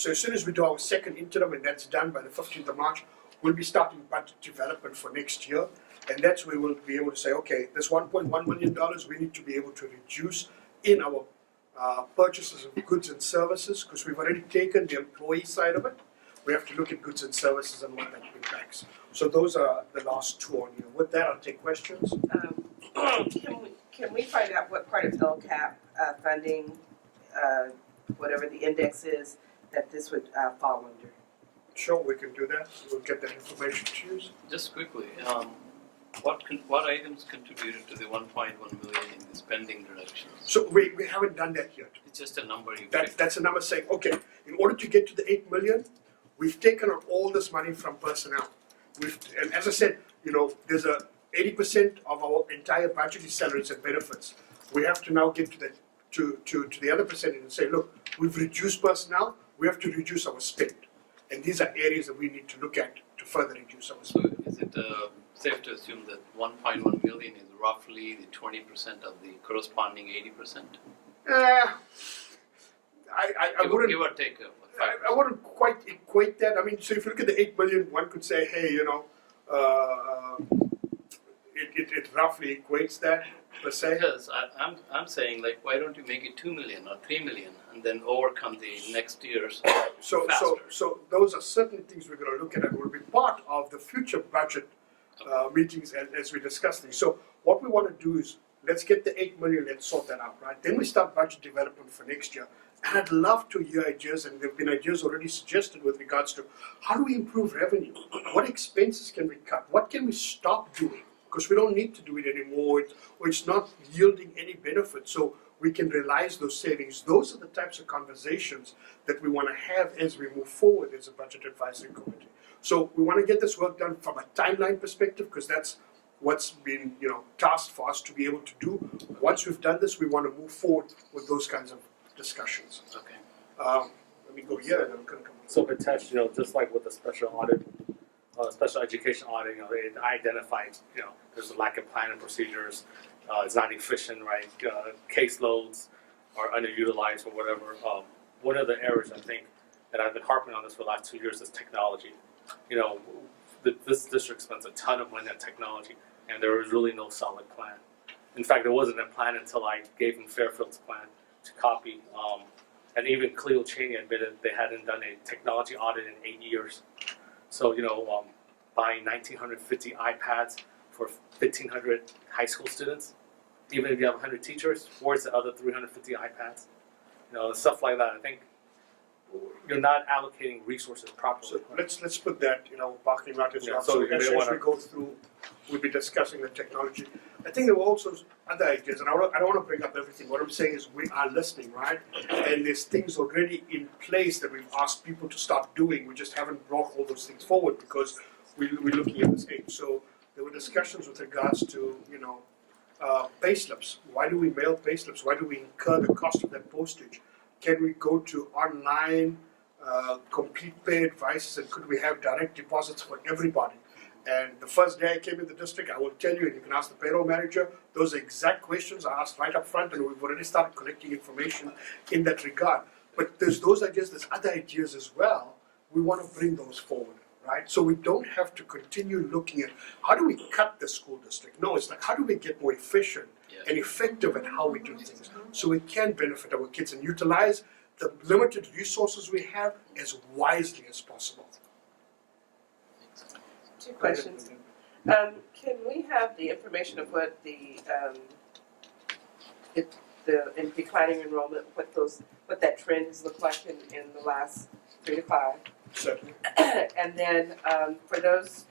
so as soon as we do our second interim, and that's done by the 15th of March, we'll be starting budget development for next year. And that's where we'll be able to say, okay, this $1.1 million, we need to be able to reduce in our purchases of goods and services, because we've already taken the employee side of it. We have to look at goods and services and what that impacts. So those are the last two on here. With that, I'll take questions. Can we find out what part of LCAP funding, whatever the index is, that this would fall under? Sure, we can do that. We'll get that information to you. Just quickly, what items contributed to the 1.1 million in the spending reductions? So we haven't done that yet. It's just a number you That's a number saying, okay, in order to get to the 8 million, we've taken out all this money from personnel. And as I said, there's 80% of our entire budget is salaries and benefits. We have to now get to the other percentage and say, look, we've reduced personnel, we have to reduce our spend. And these are areas that we need to look at to further reduce our spend. So is it safe to assume that 1.1 million is roughly the 20% of the corresponding 80%? I wouldn't give or take. I wouldn't quite equate that. I mean, so if you look at the 8 million, one could say, hey, it roughly equates that per se. Because I'm saying, like, why don't you make it 2 million or 3 million and then overcome the next year's So those are certain things we're going to look at and will be part of the future budget meetings as we discuss things. So what we want to do is let's get the 8 million, let's sort that out, right? Then we start budget development for next year. And I'd love to hear ideas, and there have been ideas already suggested with regards to how do we improve revenue? What expenses can we cut? What can we stop doing? Because we don't need to do it anymore, or it's not yielding any benefit. So we can realize those savings. Those are the types of conversations that we want to have as we move forward as a budget advisory committee. So we want to get this work done from a timeline perspective, because that's what's been tasked for us to be able to do. Once we've done this, we want to move forward with those kinds of discussions. Okay. Let me go here and I'm going to come. So Pritesh, just like with the special audit, special education audit, it identifies, there's a lack of plan and procedures, it's not efficient, right? Caseloads are underutilized or whatever. One of the areas I think that I've been harping on this for the last 2 years is technology. This district spends a ton of money on technology, and there is really no solid plan. In fact, there wasn't a plan until I gave them Fairfield's plan to copy. And even Cleo Cheney admitted they hadn't done a technology audit in 8 years. So, buying 1,950 iPads for 1,500 high school students, even if you have 100 teachers, where's the other 350 iPads? Stuff like that. I think you're not allocating resources properly. So let's put that, parking lot as well. So as we go through, we'll be discussing the technology. I think there were also other ideas, and I don't want to bring up everything. What I'm saying is we are listening, right? And there's things already in place that we've asked people to start doing. We just haven't brought all those things forward because we're looking at this age. So there were discussions with regards to, pay slips. Why do we mail pay slips? Why do we incur the cost of that postage? Can we go to online, complete pay advices, and could we have direct deposits for everybody? And the first day I came in the district, I will tell you, and you can ask the payroll manager, those exact questions are asked right up front, and we've already started collecting information in that regard. But there's those ideas, there's other ideas as well. We want to bring those forward, right? So we don't have to continue looking at how do we cut the school district? No, it's like how do we get more efficient and effective at how we do things so we can benefit our kids and utilize the limited resources we have as wisely as possible. Two questions. Can we have the information of what the in declining enrollment, what that trend has looked like in the last 3 to 5? Certainly. And then for those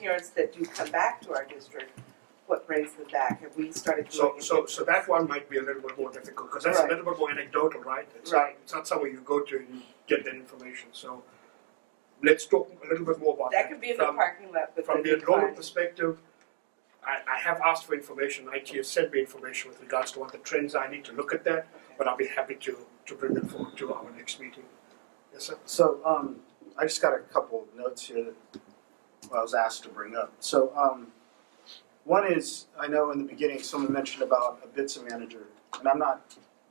parents that do come back to our district, what brings them back? Have we started doing So that one might be a little bit more difficult because that's a little bit more anecdotal, right? It's not somewhere you go to and you get that information. So let's talk a little bit more about that. That could be in the parking lot. But from the enrollment perspective, I have asked for information. IT has sent me information with regards to what the trends are. I need to look at that, but I'll be happy to bring that forward to our next meeting. Yes, sir? So I just got a couple of notes here that I was asked to bring up. So one is, I know in the beginning someone mentioned about a BITSA manager, and I'm not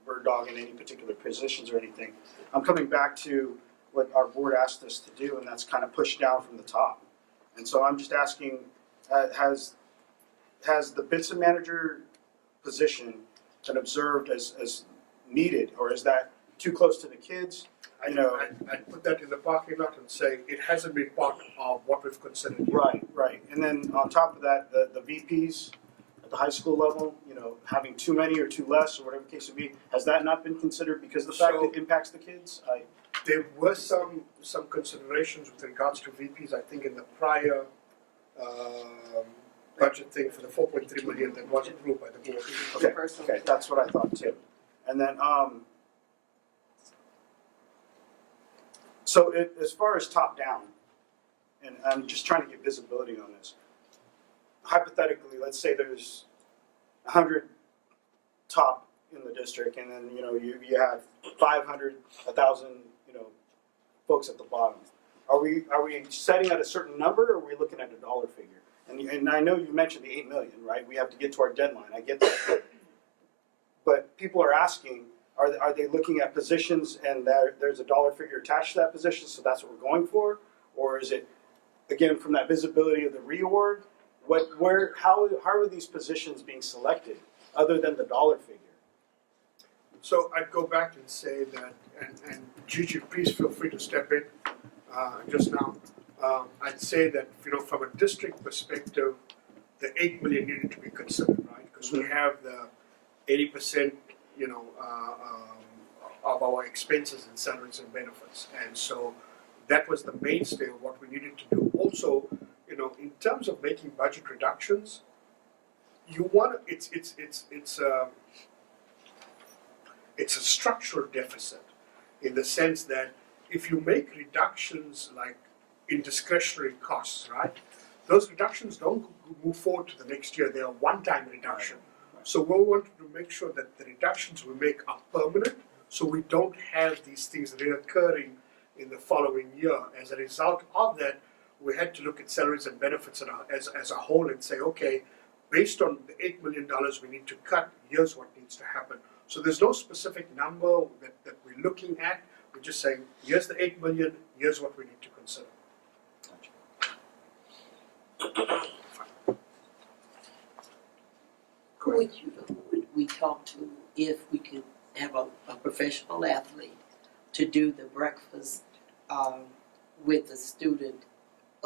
bird dogging any particular positions or anything. I'm coming back to what our board asked us to do, and that's kind of pushed down from the top. And so I'm just asking, has the BITSA manager position been observed as needed, or is that too close to the kids? You know, I'd put that in the parking lot and say it hasn't been part of what we've considered. right. And then on top of that, the VPs at the high school level, you know, having too many or too less, or whatever the case would be, has that not been considered because of the fact that it impacts the kids? There were some considerations with regards to VPs, I think, in the prior budget thing for the 4.3 million that was approved by the board. Okay, that's what I thought too. And then, so as far as top down, and I'm just trying to get visibility on this. Hypothetically, let's say there's 100 top in the district, and then you have 500, 1,000, folks at the bottom. Are we setting at a certain number, or are we looking at a dollar figure? And I know you mentioned the 8 million, right? We have to get to our deadline. I get that. But people are asking, are they looking at positions and there's a dollar figure attached to that position, so that's what we're going for? Or is it, again, from that visibility of the reorg, how are these positions being selected other than the dollar figure? So I'd go back and say that, and Gigi, please feel free to step in just now. I'd say that, from a district perspective, the 8 million needed to be considered, right? Because we have the 80%, of our expenses and salaries and benefits, and so that was the mainstay of what we needed to do. Also, in terms of making budget reductions, it's a structural deficit in the sense that if you make reductions like in discretionary costs, right? Those reductions don't move forward to the next year. They are one-time reduction. So we wanted to make sure that the reductions we make are permanent, so we don't have these things reoccurring in the following year. As a result of that, we had to look at salaries and benefits as a whole and say, okay, based on the $8 million we need to cut, here's what needs to happen. So there's no specific number that we're looking at. We're just saying, here's the 8 million, here's what we need to consider. Who would we talk to if we could have a professional athlete to do the breakfast with a student,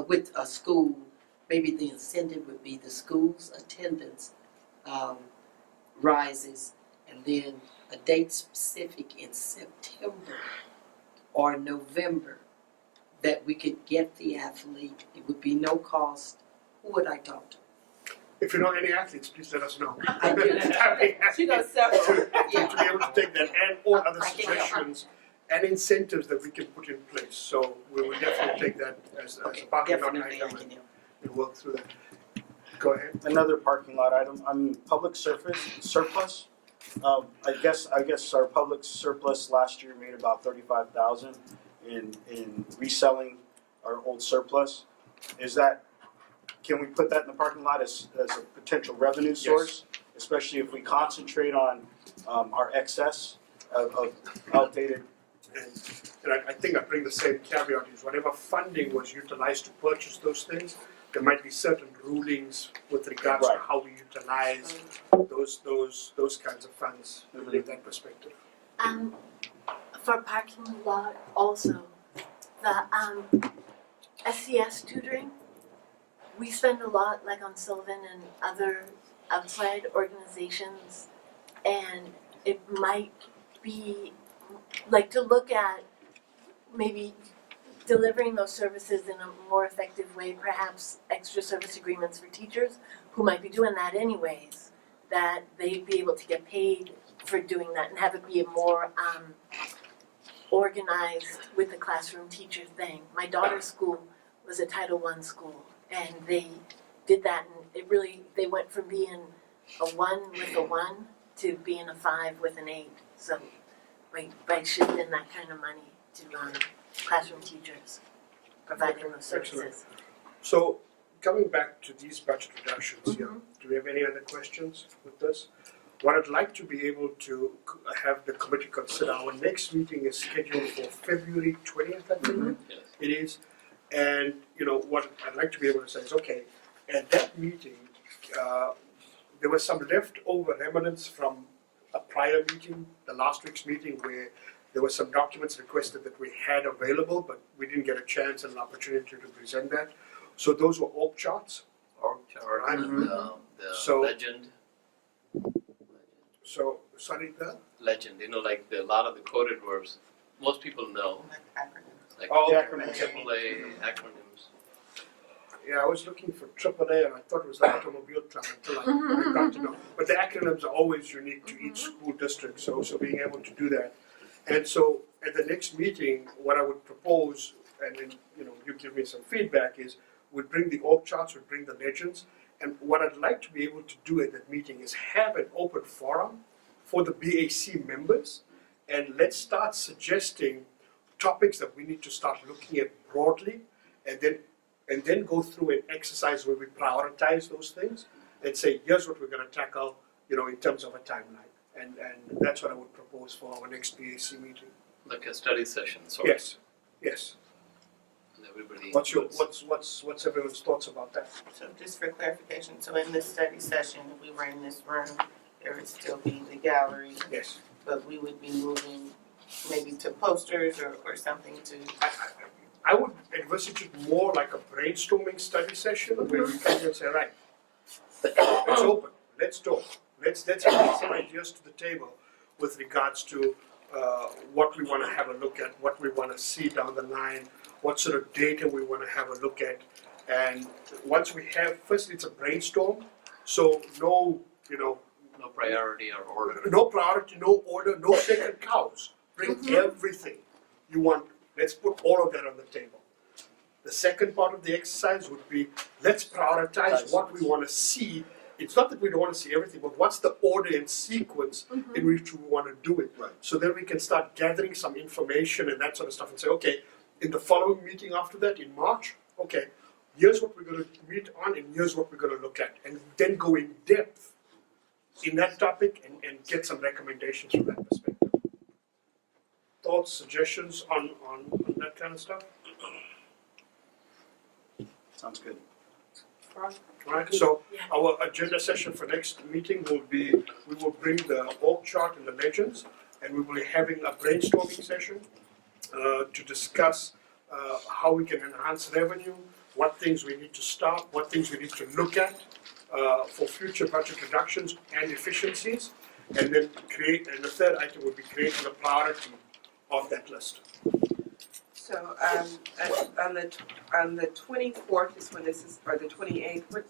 with a school? Maybe the incentive would be the school's attendance rises, and then a date specific in September or November that we could get the athlete. It would be no cost. Who would I talk to? If you know any athletes, please let us know. I do. She knows several. To be able to take that and or other suggestions and incentives that we can put in place. So we will definitely take that as a parking lot item and work through that. Go ahead. Another parking lot item. Public surplus. I guess our public surplus last year made about 35,000 in reselling our old surplus. Can we put that in the parking lot as a potential revenue source, especially if we concentrate on our excess of outdated? And I think I bring the same caveat is whatever funding was utilized to purchase those things, there might be certain rulings with regards to how we utilize those kinds of funds in that perspective. For parking lot also, the SCS tutoring, we spend a lot like on Sylvan and other outside organizations, and it might be like to look at maybe delivering those services in a more effective way, perhaps extra service agreements for teachers who might be doing that anyways, that they'd be able to get paid for doing that and have it be a more organized with the classroom teacher thing. My daughter's school was a Title I school, and they did that, and they went from being a 1 with a 1 to being a 5 with an 8. So by shifting that kind of money to classroom teachers, providing those services. Excellent. So coming back to these budget reductions here, do we have any other questions with this? What I'd like to be able to have the committee consider, our next meeting is scheduled for February 20th, I think Yes. it is. And, what I'd like to be able to say is, okay, at that meeting, there was some leftover remnants from a prior meeting, the last week's meeting, where there were some documents requested that we had available, but we didn't get a chance and an opportunity to present that. So those were org charts. Org chart, Right. the So- legend, So, sorry, the? legend, like a lot of the coded words, most people know, Like acronyms. like Oh, AAA acronyms. Yeah, I was looking for AAA and I thought it was the Automobile Club until I got to know. But the acronyms are always unique to each school district, so being able to do that. And so at the next meeting, what I would propose, and then, you give me some feedback, is we'd bring the org charts, we'd bring the legends, and what I'd like to be able to do at that meeting is have an open forum for the BAC members, and let's start suggesting topics that we need to start looking at broadly, and then go through an exercise where we prioritize those things and say, here's what we're going to tackle, in terms of a timeline. And that's what I would propose for our next BAC meeting. Like a study session, so. Yes. And everybody. What's everyone's thoughts about that? So just for clarification, so in this study session, if we were in this room, there would still be the gallery, Yes. but we would be moving maybe to posters or something to. I would envisage it more like a brainstorming study session where we come here and say, right, it's open, let's talk, let's bring some ideas to the table with regards to what we want to have a look at, what we want to see down the line, what sort of data we want to have a look at. And once we have, first it's a brainstorm, so no priority or order. No priority, no order, no sacred cows. Bring everything you want. Let's put all of that on the table. The second part of the exercise would be, let's prioritize what we want to see. It's not that we don't want to see everything, but what's the order and sequence in which we want to do it. Right. So then we can start gathering some information and that sort of stuff and say, okay, in the following meeting after that, in March, okay, here's what we're going to meet on and here's what we're going to look at. And then go in depth in that topic and get some recommendations from that perspective. Thoughts, suggestions on that kind of stuff? Sounds good. Right, so our agenda session for next meeting will be, we will bring the org chart and the legends, and we will be having a brainstorming session to discuss how we can enhance revenue, what things we need to stop, what things we need to look at for future budget reductions and efficiencies, and then and the third item would be creating a priority of that list. So, on the 24th is when this is, or the 28th, what?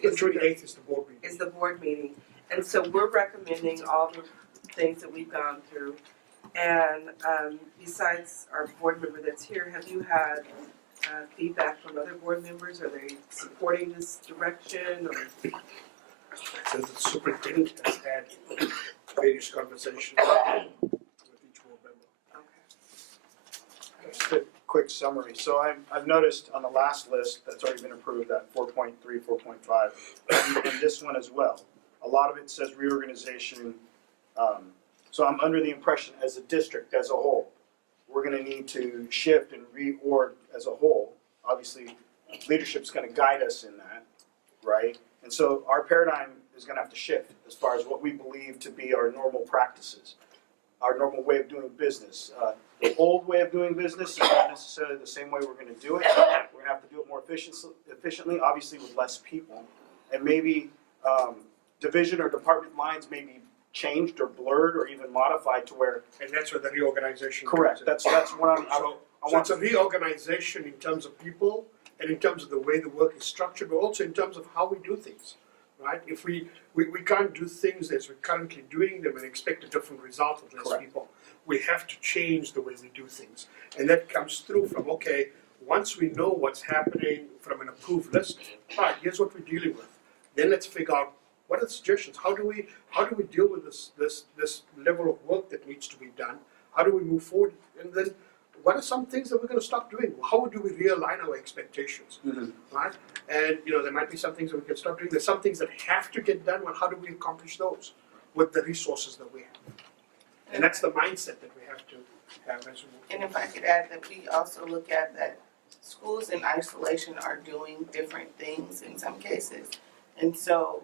The 28th is the board meeting. Is the board meeting, and so we're recommending all the things that we've gone through. And, besides our board member that's here, have you had, feedback from other board members? Are they supporting this direction, or? So the superintendent has had various conversations with each board member. Just a quick summary. So I've noticed on the last list that's already been approved, that 4.3, 4.5, and this one as well. A lot of it says reorganization. So I'm under the impression as a district as a whole, we're going to need to shift and reorg as a whole. Obviously, leadership's going to guide us in that, right? And so our paradigm is going to have to shift as far as what we believe to be our normal practices, our normal way of doing business. The old way of doing business is not necessarily the same way we're going to do it. We're going to have to do it more efficiently, obviously with less people. And maybe division or department lines may be changed or blurred or even modified to where... And that's where the reorganization Correct. comes in. That's what So it's a reorganization in terms of people and in terms of the way the work is structured, but also in terms of how we do things, right? If we can't do things as we're currently doing them and expect a different result with less people. We have to change the way we do things. And that comes through from, okay, once we know what's happening from an approved list, right, here's what we're dealing with. Then let's figure out what are the suggestions? How do we deal with this level of work that needs to be done? How do we move forward? And then what are some things that we're going to stop doing? How do we realign our expectations, right? And there might be some things that we can stop doing. There's some things that have to get done. Well, how do we accomplish those? with the resources that we have. And that's the mindset that we have to have as we move. And if I could add that we also look at that schools in isolation are doing different things in some cases. And so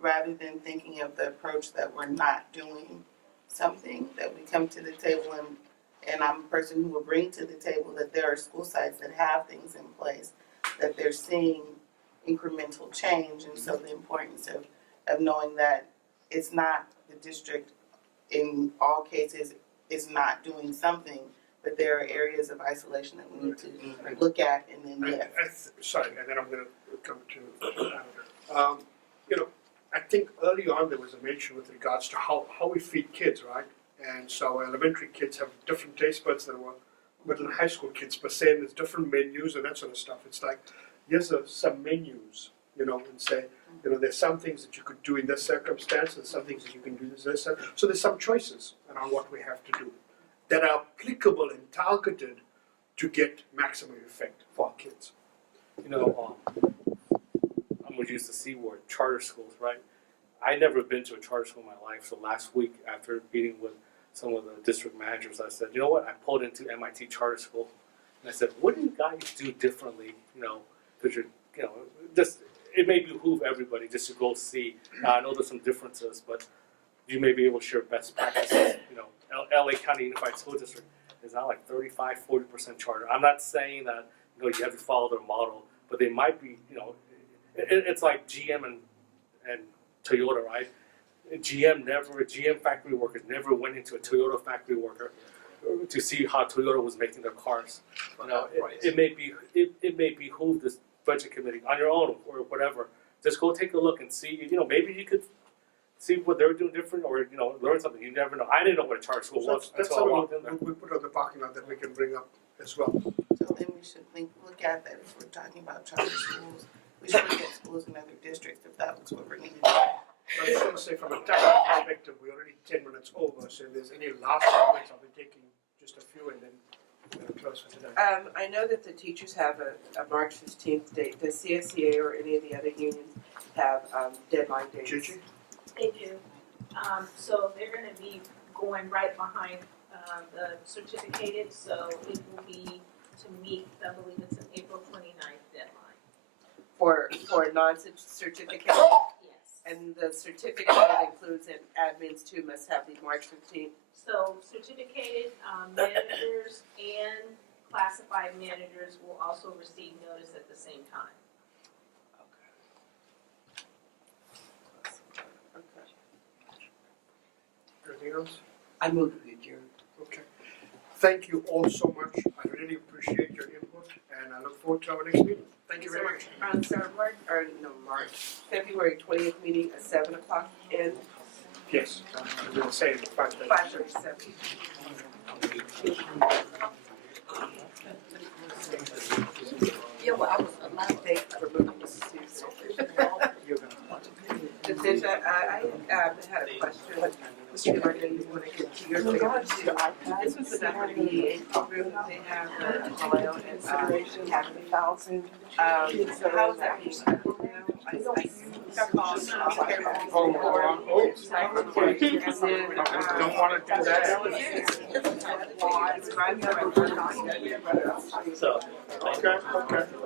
rather than thinking of the approach that we're not doing something, that we come to the table and I'm a person who will bring to the table that there are school sites that have things in place, that they're seeing incremental change. And so the importance of knowing that it's not the district in all cases is not doing something, but there are areas of isolation that we need to look at and then Sorry, and then I'm going to come to, you know, I think early on there was a mention with regards to how we feed kids, right? And so elementary kids have different taste buds than what middle and high school kids per se, and there's different menus and that sort of stuff. It's like, here's some menus, you know, and say, you know, there's some things that you could do in this circumstance, and some things that you can do in this. So there's some choices around what we have to do that are applicable and targeted to get maximum effect for our kids. You know, I'm going to use the C word, charter schools, right? I never been to a charter school in my life, so last week after meeting with some of the district managers, I said, you know what, I pulled into MIT charter school, and I said, what do you guys do differently, you know, because you're, you know, just, it may behoove everybody just to go see. I know there's some differences, but you may be able to share best practices. You know, LA County Unified School District is now like 35-40% charter. I'm not saying that, you know, you have to follow their model, but they might be, you know, it's like GM and Toyota, right? GM factory workers never went into a Toyota factory worker to see how Toyota was making their cars. You know, it may behoove this budget committee on your own or whatever. Just go take a look and see. You know, maybe you could see what they're doing different, or you know, learn something. You never know. I didn't know what a charter school was until I walked in there. We put on the parking lot that we can bring up as well. So then we should look at that if we're talking about charter schools. We should look at schools in other districts if that was what we're going to do. I just want to say from a technical perspective, we're already 10 minutes over, so if there's any last comments, I'll be taking just a few and then we're going to close for today. I know that the teachers have a March 15th date. Does CSEA or any of the other unions have deadline dates? Gigi? They do. So they're going to be going right behind the certificated, so it will be to meet, I believe it's an April 29th deadline. For non-certificate? Yes. And the certificate that includes and admins too must have the March 15th? So certificated managers and classified managers will also receive notice at the same time. Anything else? I move to adjourn. Okay. Thank you all so much. I really appreciate your input and I look forward to our next meeting. Thank you very much. February 20th meeting at 7 o'clock in? Yes, we'll say 5:30. 5:37. Yeah, well, I was allowed to remove Mrs. Natasha, I had a question. Mr. Martin, you want to get to your favorite too. This was about the VA program they have in Vallejo and Academy. How is that being done now? I Don't want to do that. So, okay.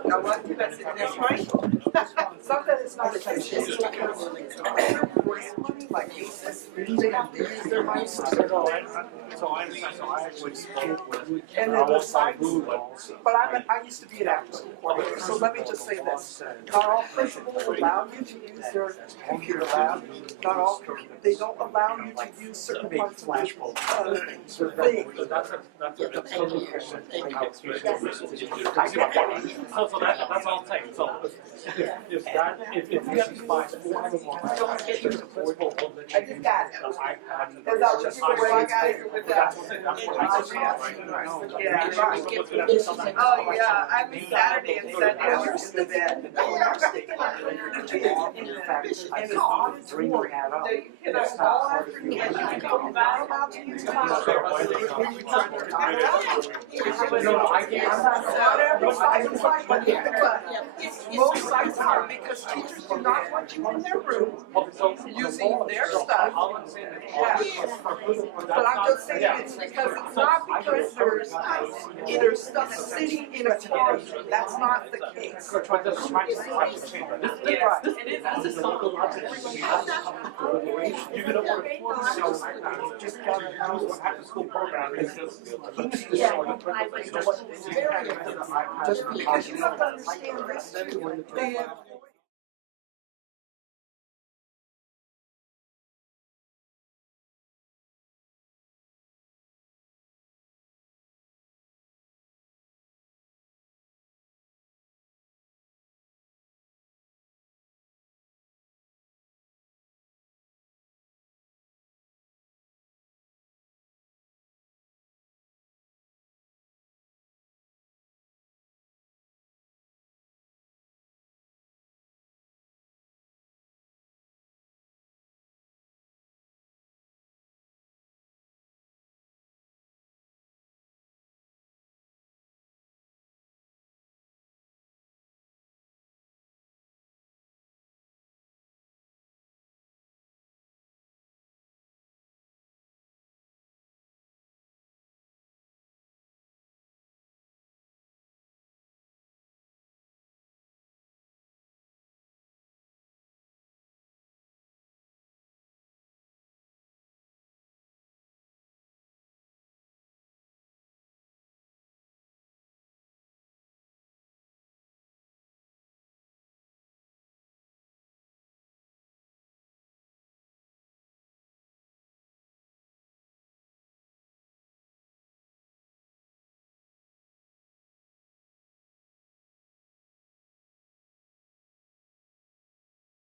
Now, what you said, that's right. It's not that it's not efficient. Like they have to use their money. So I actually spoke with. And then the sites, but I used to be an after-school coordinator, so let me just say this. Not all principals allow you to use their computer lab. Not all, they don't allow you to use certain parts of the thing. So that's all I'm saying. So if you have to buy 400 more, I just got it. Because I was just where I got it with that. Yeah. Oh, yeah, I mean Saturday and Sunday I was in the bed. in fact, I saw bringing that up. It's not part of your. I'm not allowed to use my. No, I can't. Not every site is like that, but most sites are, because teachers do not want you in their room using their stuff. Yeah. But I'm just saying it's because it's not because there's stuff sitting in a closet. That's not the case. Yes, it is. This is something. You can afford just after school program is just. Just because you have to understand this too.